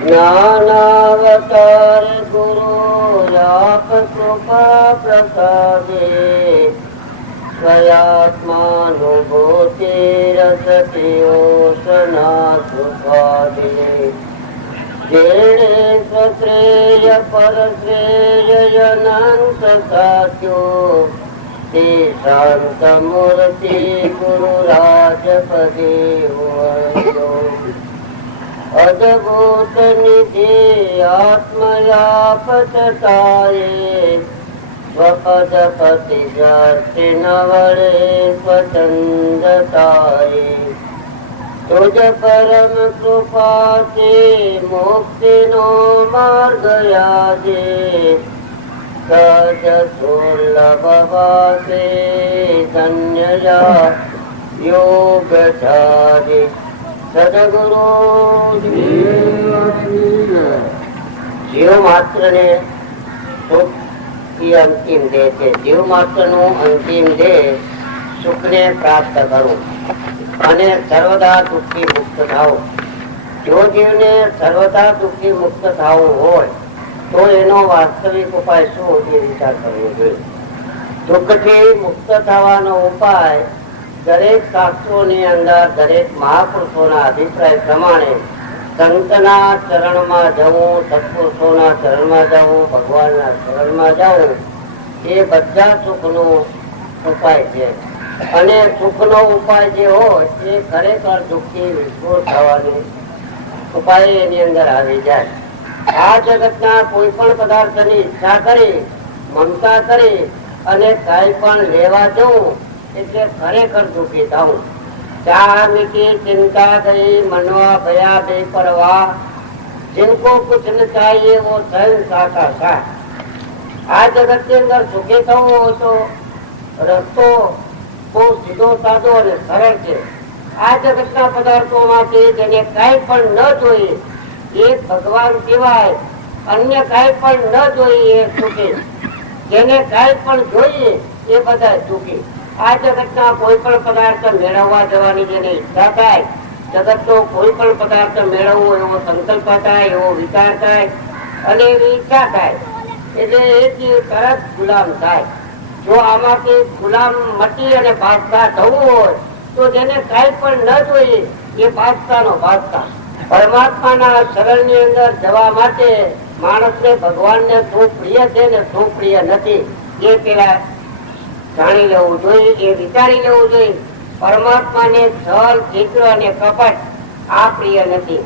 જ્ઞાનાવતાર ગુરુ લાપ કૃપા પ્રસાદે, સ્વયાત્માનુભૂતિ રસતિયોષના સુખાદે. જેણે સ્વશ્રેય પરશ્રેય અનંત સાધ્યો, તે શાંત મૂર્તિ ગુરુ રાજપદે વળ્યો. અદભુત નિધિ આત્મયાપતાયે, સ્વપદ પતિ જાતિ ન વળે સ્વચંદતાયે. તુજ પરમ કૃપાથી મુક્તિનો માર્ગ યાદે, સજ સુલભ વાસે ધન્યયા યોગ ધારે. સદગુરુ જીવ માત્ર ને સુખ એ અંતિમ દેહ છે. જીવ માત્ર નું અંતિમ દેહ સુખ ને પ્રાપ્ત કરવું અને સર્વદા દુઃખી મુક્ત થવું. જો જીવને સર્વદા દુઃખી મુક્ત થવું હોય તો એનો વાસ્તવિક ઉપાય શું એ વિચાર કરવો જોઈએ. દુઃખથી મુક્ત થવાનો ઉપાય દરેક શાસ્ત્રોની અંદર દરેક મહાપુરુષોના અભિપ્રાય પ્રમાણે સંતના ચરણમાં જવું, સત્પુરુષોના ચરણમાં જવું, ભગવાનના ચરણમાં જવું એ બધા સુખનો ઉપાય છે. અને સુખનો ઉપાય જે હોય એ ખરેખર દુઃખી વિસ્ફોટ થવાનો ઉપાય એની અંદર આવી જાય. આ જગતના કોઈ પણ પદાર્થની ઈચ્છા કરી, મમતા કરી અને કઈ પણ લેવા જવું એટલે ખરેખર દુઃખી થવું. ચાર મીઠી ચિંતા ગઈ મનવા ભયા બેપરવાહ, जिनको कुछ न चाहिए वो स्वयं साका साथ. આ જગત ની અંદર સુખી થવું હોય તો રસ્તો બહુ સીધો સાદો અને સરળ છે. આ જગતના પદાર્થોમાંથી જેને કાંઈ પણ ન જોઈએ એ ભગવાન સિવાય અન્ય કાંઈ પણ ન જોઈએ એ સુખી, જેને કાંઈ પણ જોઈએ એ બધા સુખી. આ જગતના કોઈ પણ પદાર્થ મેળવવા જવાની જેને ઈચ્છા થાય, જગતનો કોઈ પણ પદાર્થ મેળવવો એવો સંકલ્પ થાય, એવો વિચાર થાય અને એવી ઈચ્છા થાય એટલે એ જીવ તરત ગુલામ થાય. જો આમાંથી ગુલામ મટી અને બાદશાહ થવું હોય તો જેને કાંઈ પણ ન જોઈએ એ બાદશાહનો બાદશાહ. પરમાત્માના શરણની અંદર જવા માટે માણસને ભગવાનને શું પ્રિય છે ને શું પ્રિય નથી એ પેલા જાણી લેવું જોઈએ, એ વિચારી લેવું જોઈએ. પરમાત્માને છળ, છિદ્ર અને કપટ આ પ્રિય નથી.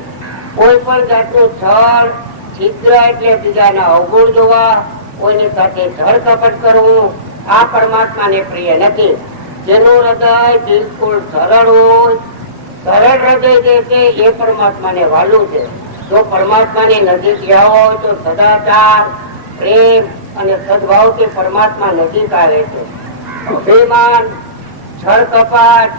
કોઈ પણ જાતનું છળ, છિદ્ર એટલે બીજાના અવગુણ જોવા, કોઈની સાથે છળ કપટ કરવું આ પરમાત્માને પ્રિય નથી. જેનું હૃદય બિલકુલ સરળ હોય, સરળ હૃદય જે છે એ પરમાત્માને વાલું છે. જો પરમાત્માની નજીક ગયા હોય તો સદાચાર, પ્રેમ અને સદભાવથી પરમાત્મા નજીક આવે છે. અભિમાન, છળ કપટ,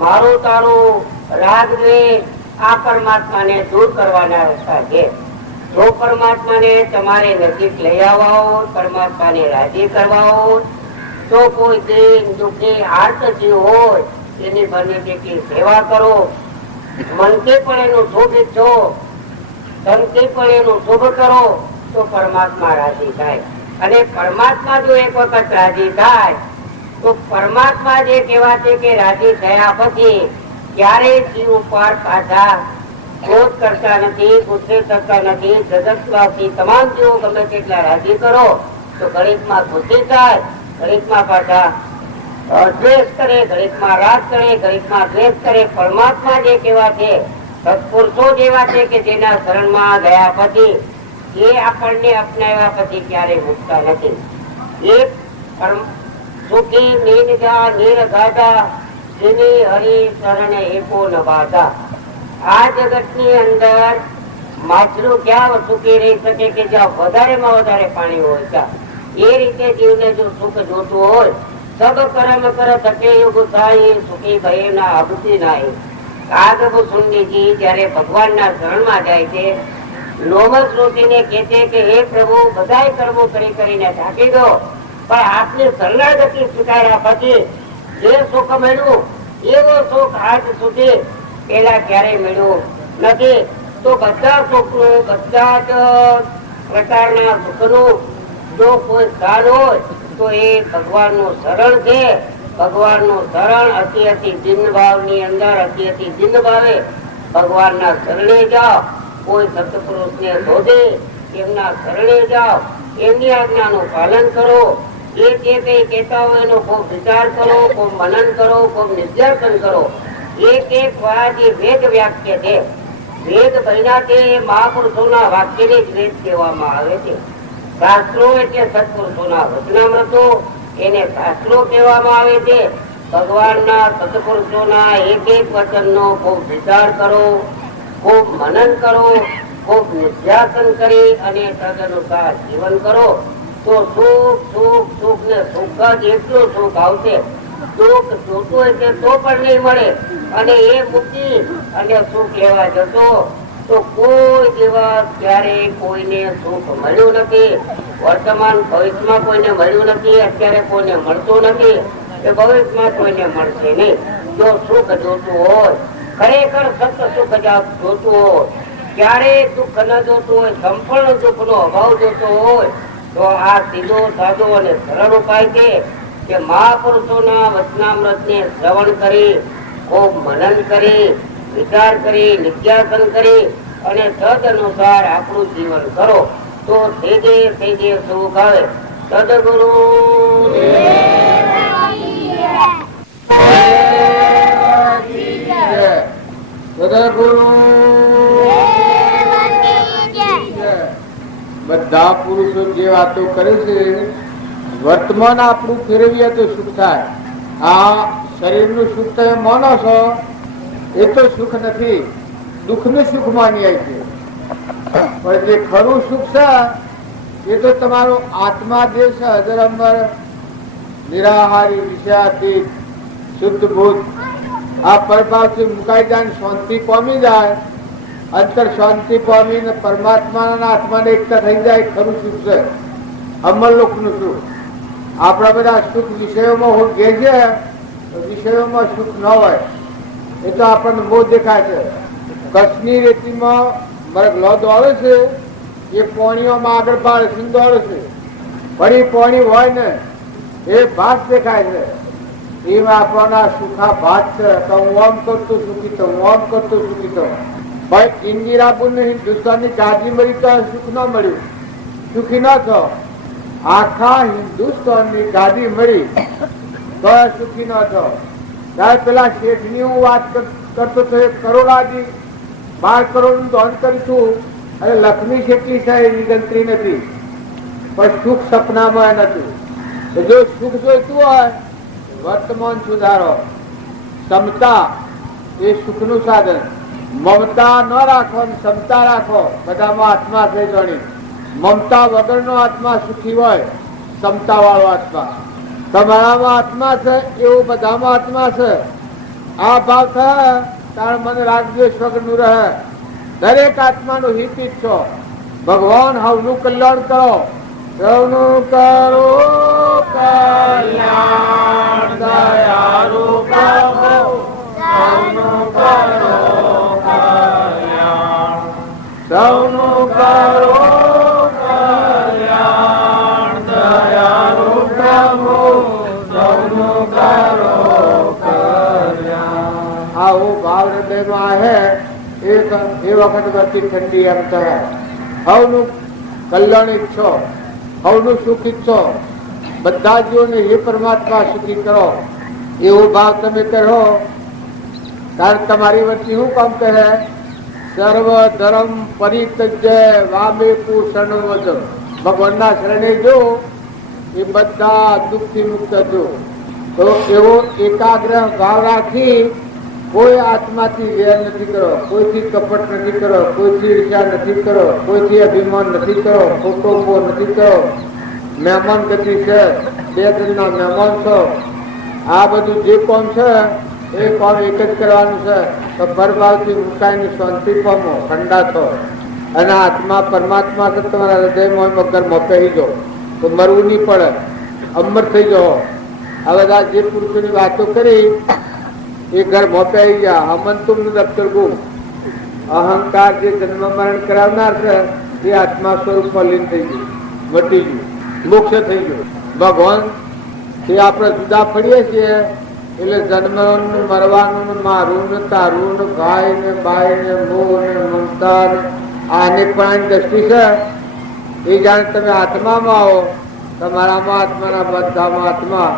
મારું તારું, રાગ દ્વેષ આ પરમાત્માને દૂર કરવાના રસ્તા છે. જો પરમાત્માને તમારે નજીક લઈ આવવા હોય, પરમાત્માને રાજી કરવા હોય તો કોઈ દીન દુઃખી આર્ત જીવ હોય એની બને તેટલી સેવા કરો. મનથી પણ એનું શુભ ઈચ્છો, તનથી પણ એનું શુભ કરો તો પરમાત્મા રાજી થાય. અને પરમાત્મા જો એક વખત રાજી થાય તો પરમાત્મા જે કહેવા છે કે રાજી થયા પછી ક્યારેય જીવ ઉપર પાછા ક્રોધ કરતા નથી, ગુસ્સે કરતા નથી. જગતવાસી તમામ જીવો ગમે તેટલા રાજી કરો તો ઘડીકમાં ખુશી થાય, ઘડીકમાં પાછા દ્વેષ કરે, ઘડીકમાં રાગ કરે, ઘડીકમાં દ્વેષ કરે. પરમાત્મા જે કેવા છે, સત્પુરુષો જેવા છે કે જેના શરણમાં ગયા પછી એ આપણને અપનાવ્યા પછી ક્યારેય મૂકતા નથી. એ સુખી નીનજા નિરગાધા જેની હરિ શરણે એકો ન બાધા. આ જગતની અંદર માછલું ક્યાં સુખી રહી શકે કે જ્યાં વધારેમાં વધારે પાણી હોય ત્યાં. એ રીતે જીવને જો સુખ જોતું હોય, સબ કર્મ કર થકે યુગ થાય, સુખી ભય ના અબથી નાય. કાગબ સુંદીજી જયારે ભગવાનના શરણમાં જાય છે, લોમસ ઋષિને કહે છે કે હે પ્રભુ બધાય કર્મો કરી કરીને ઢાંકી દો, પણ આપની શરણાગતિ સ્વીકાર્યા પછી જે સુખ મળ્યું એવો સુખ આજ સુધી પેલા ક્યારેય મળ્યું નથી. તો બધા સુખનું, બધા જ પ્રકારના સુખનું જો કોઈ સ્થાન હોય તો એ ભગવાનનું શરણ છે. ભગવાનનું શરણ અતિ અતિ દિન ભાવની અંદર અતિ અતિ દિન ભાવે ભગવાનના શરણે જાઓ. કોઈ સત્પુરુષને શોધે એમના શરણે જાઓ, એમની આજ્ઞાનું પાલન કરો. એ જે કઈ કહેતા હોય એનો ખૂબ વિચાર કરો, ખૂબ મનન કરો, ખૂબ નિર્ધ્યાસન કરો. એક એક વાત એ વેદ વાક્ય છે. વેદ બન્યા છે એ મહાપુરુષોના વાક્યને જ વેદ કહેવામાં આવે છે. શાસ્ત્રો એટલે સત્પુરુષોના વચનામૃતો, એને શાસ્ત્રો કહેવામાં આવે છે. ભગવાનના સત્પુરુષોના એક એક વચનનો ખૂબ વિચાર કરો, ખૂબ મનન કરો, ખૂબ નિર્ધ્યાસન કરી અને તદનુસાર જીવન કરો તો સુખ સુખ સુખ ને સુખ જ એટલું સુખ આવશે. સુખ જોતું હશે તો પણ નહીં મળે, અને એ મૂકી અને સુખ લેવા જશો તો કોઈ દિવસ ક્યારે કોઈને સુખ મળ્યું નથી. વર્તમાન ભવિષ્યમાં કોઈને મળ્યું નથી, અત્યારે કોઈને મળતું નથી, એ ભવિષ્યમાં કોઈને મળશે નહીં. જો સુખ જોતું હોય, ખરેખર સત્ય સુખ જોતું હોય, ક્યારે દુઃખ ન જોતું હોય, સંપૂર્ણ દુઃખ નો અભાવ જોતો હોય તો આ સીધો સાદો અને સરળ ઉપાય છે કે મહાપુરુષોના વચનામૃતને શ્રવણ કરી, ખૂબ મનન કરી, વિચાર કરી, નિત્યાસન કરી અને તદ અનુસાર આપણું જીવન કરો તો તેજે સુખ આવે. સદગુરુ બધા પુરુષો જે વાતો કરે છે વર્તમાન આપણું ફેરવીએ તો સુખ થાય. આ શરીરનું સુખ તમે માનો છો એ તો સુખ નથી, દુઃખનું સુખ માની છે. પણ જે ખરું સુખ છે એ તો તમારો આત્મા જે છે અજર અમર નિરાહારી વિષયાતીત શુદ્ધ ભૂત આ પરભાવથી મુકાઈ જાય, શાંતિ પામી જાય, અંતર શાંતિ પામીને પરમાત્માના આત્માને એકતા થઈ જાય. ખરું સુખ છે, અમરલોકનું સુખ. આપણા બધા સુખ વિષયોમાં ઘેર છે, વિષયોમાં સુખ ન હોય એ તો આપણને મોહ દેખાય છે. કચ્છની રેતીમાં મરઘલો દોડે છે, એ પોણીઓમાં આગળ પાડે સિંહ દોડે છે, વળી પોણી હોય ને એ ભાત દેખાય છે. એમાં આપણા સુખા ભાત છે. તો હું આમ કરતો સુખી તો, હું આમ કરતો સુખી તો. ભાઈ ઇન્દિરાબુને હિન્દુસ્તાનની ગાદી મળી તો સુખ ન મળ્યું, સુખી ન થયો. આખા હિન્દુસ્તાનની ગાદી મળી તો સુખી ન થયો. ત્યારે પેલા શેઠની હું વાત કરતો હતો, 1 કરોડાજી 12 કરોડનું દાન કરીશું, અને લક્ષ્મી શેઠી છે એની ગણતરી નથી, પણ સુખ સપનામાં નથી. તો જો સુખ જોઈતું હોય, વર્તમાન સુધારો, ક્ષમતા એ સુખનું સાધન. મમતા ન રાખો, ક્ષમતા રાખો. બધામાં આત્મા છે જાણી. મમતા વગરનો આત્મા સુખી હોય, ક્ષમતા વાળો આત્મા. તમારામાં આત્મા છે એવું બધામાં આત્મા છે. આ ભાવ થાય તાર મને રાગદ્વેષ વગરનું રહે. દરેક આત્માનું હિત ઈચ્છો. ભગવાન હવનું કલ્યાણ કરો. સૌનું કરો કલ્યાણ, દયાળુ પ્રભુ સૌનું કરો કલ્યાણ, સૌનું કરો કલ્યાણ, દયાળુ પ્રભુ સૌનું કરો કલ્યાણ. આવો ભાવ હૃદયમાં હે એ વખત બધી ઠંડી એમ કહે. હવનું કલ્યાણ ઈચ્છો, હવનું સુખ ઈચ્છો. બધા જીવોને એ પરમાત્મા સુખી કરો એવો ભાવ તમે કરો. કારણ તમારી વચ્ચે શું કામ કહે? સર્વ ધર્મ પરિત્યજ્ય વામે પૂષણવદ. ભગવાનના શરણે જો એ બધા દુઃખથી મુક્ત જો. તો એવો એકાગ્ર ભાવ રાખી કોઈ આત્માથી વેર નથી કરો, કોઈથી કપટ નથી કરો, કોઈથી ઈર્ષા નથી કરો, કોઈથી અભિમાન નથી કરો, ખોટો મોહ નથી કરો. મહેમાન ગતિ છે, 2 દિનના મહેમાન છો. આ બધું જે કોમ છે એ કોમ એક જ કરવાનું છે. તો પરભાવથી મુકાઈને શાંતિ પામો, ઠંડા થો, અને આત્મા પરમાત્મા છે તમારા હૃદયમાં મગરમાં પહેરી જાઓ તો મરવું નહીં પડે, અમર થઈ જાઓ. આ બધા જે પુરુષોની વાતો કરી એ ઘર મોપે આવી ગયા. અમંતુમ દફતર ગુમ. અહંકાર જે જન્મ મરણ કરાવનાર છે એ આત્મા સ્વરૂપમાં લીન થઈ ગયું, મટી ગયું, મોક્ષ થઈ ગયું. ભગવાન એ આપણે જુદા પડીએ છીએ એટલે જન્મનું મરવાનું, મારું ને તારું ને ભાઈ ને બાઈ ને મોહ ને મમતા ને આને પણ દ્રષ્ટિ છે. એ જાણે તમે આત્મામાં આવો, તમારામાં આત્માના બધામાં આત્મા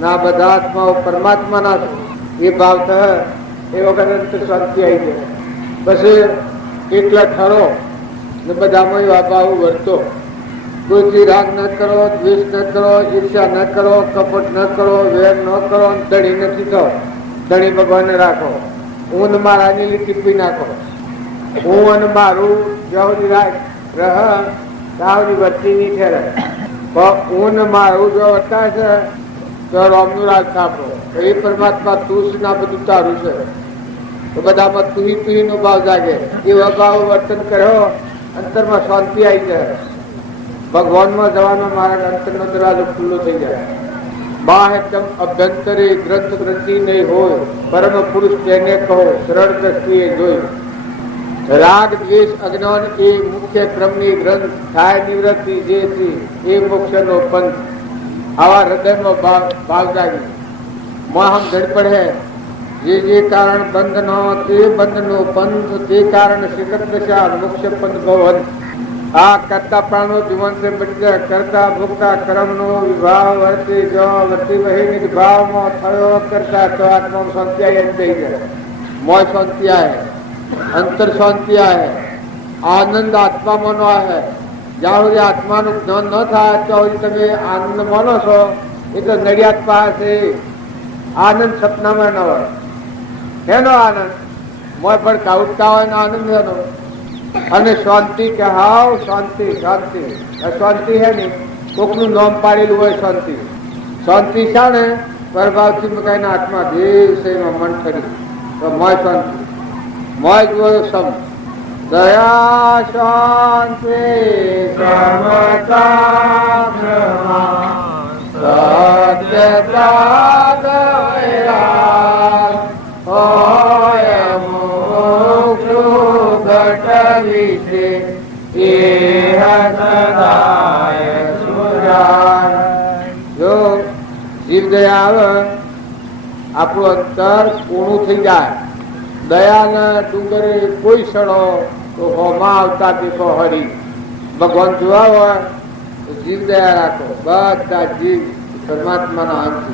ના, બધા આત્માઓ પરમાત્માના એ ભાવ થાય એ વખત શાંતિ આવી જાય. પછી એટલા ઠરો ને બધામાં એવા ભાવ વર્તો. કોઈથી રાગ ન કરો, દ્વેષ ન કરો, ઈર્ષા ન કરો, કપટ ન કરો, વેર ન કરો, ધણી નથી થો. ધણી ભગવાનને રાખો. હું ને મારાની લીટી પી નાખો. હું અને મારું જ્યાં રાગ રહ ત્યાં વચ્ચે નહીં ઠેરે. પણ હું ને મારું જો વર્તાય છે તો રોમનું રાજ થાપો. એ પરમાત્મા તું ના બધું તારું છે. તો બધામાં તુહી નો ભાવ જાગે. એવા ભાવ વર્તન કર્યો, અંતરમાં શાંતિ આવી જાય. ભગવાનમાં જવાનો મારા અંતરનો દરવાજો ખુલ્લો થઈ જાય. બાહ્યતમ અભ્યંતરે ગ્રંથ ગ્રંથિ નહીં હોય, પરમ પુરુષ તેને કહો, સરળ દ્રષ્ટિએ જોઈ. રાગ દ્વેષ અજ્ઞાન એ મુખ્ય ક્રમની ગ્રંથ થાય નિવૃત્તિ જેથી એ મોક્ષનો પંથ. આવા હૃદયમાં ભાવ જાગી મોહમ ઝડપડ હે. જે કારણ બંધ નો તે બંધ નો પંથ, તે કારણ શિખર દશા મોક્ષ પંથ ભવન. આ કરતા પ્રાણો જીવન से બચતા કરતા ભોગતા કર્મનો વિભાવ વર્તી જો વર્તી વહી નિભાવમાં થયો કરતા તો આત્મા શાંતિ આવી થઈ જાય. મોય શાંતિ આવે, અંતર શાંતિ આવે, આનંદ આત્મામાં નો આવે. જ્યાં સુધી આત્માનું જ્ઞાન ન થાય ત્યાં સુધી તમે આનંદ માનો છો એ તો નડિયાદ પાસે આનંદ સપનામાં ન હોય. એનો આનંદ મોય પણ કાઉટતા હોય એનો આનંદ એનો. અને શાંતિ કે હાવ શાંતિ શાંતિ શાંતિ હે નહીં. કોકનું નામ પાડેલું હોય શાંતિ. શાંતિ શાણે પરભાવથી મકાઈના હાથમાં દેશમાં મન ઠરી તો મોય શાંતિ મોય જુઓ સમ દયા શાંતિ સમતા સત્યતા દયા હોય મોક્ષ ઘટ વિશે એ સદાય સુરાય. જો જીવ દયા આવે આપણું અંતર પૂર્ણ થઈ જાય. દયાના ડુંગરે કોઈ સડો તો હોમાં આવતા દેખો હરી. ભગવાન જોવા હોય તો જીવ દયા રાખો. બધા જીવ પરમાત્માના અંત.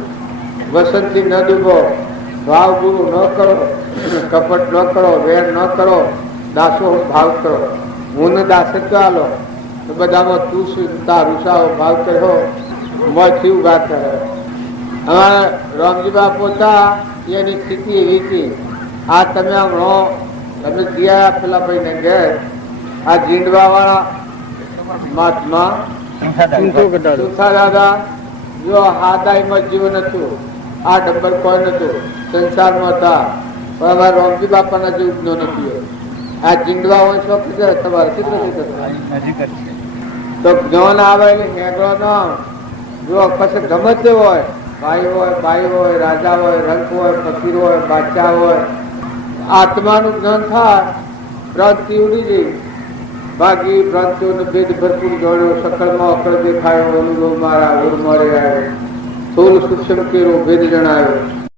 વસંતથી ન ડૂબો, ભાવ ગુરુ ન કરો, કપટ ન કરો, વેર ન કરો, દાસો ભાવ કરો. હું દાસત્વ આલો તો બધામાં તું સુનતા રૂસાઓ ભાવ કર્યો મોંથી ઉભા કરે. અમારા રામજી બાપુ હતા એની સ્થિતિ એવી હતી. આ તમે હમણાં તમે ગયા પેલા ભાઈ ને ઘેર આ જીંડવા વાળા મહાત્મા સુખા દાદા જો હાદાઈમાં જીવન હતું. આ ડબ્બર કોઈ નતું, સંસારમાં હતા. પણ અમારા રામજી બાપાના જેવું જ્ઞાન નથી. આ જીંડવા હોય શોખ છે તમારે કેટલું તો જ્ઞાન આવે એટલે હેગડો ના જો પછી ગમે તે હોય, ભાઈ હોય, બાઈ હોય, રાજા હોય, રંગ હોય, ફકીર હોય, બાદશાહ હોય, આત્માનું જ્ઞાન થાય. ભ્રાંતિ ઉડી ગઈ. ભાગી ભ્રાંતિઓનો ભેદ ભરપૂર જોડ્યો. સકળમાં અકળ દેખાયો. અનુભવ મારા ઉર મારે આવ્યો. સ્થૂળ સૂક્ષ્મ કેરો ભેદ જણાયો.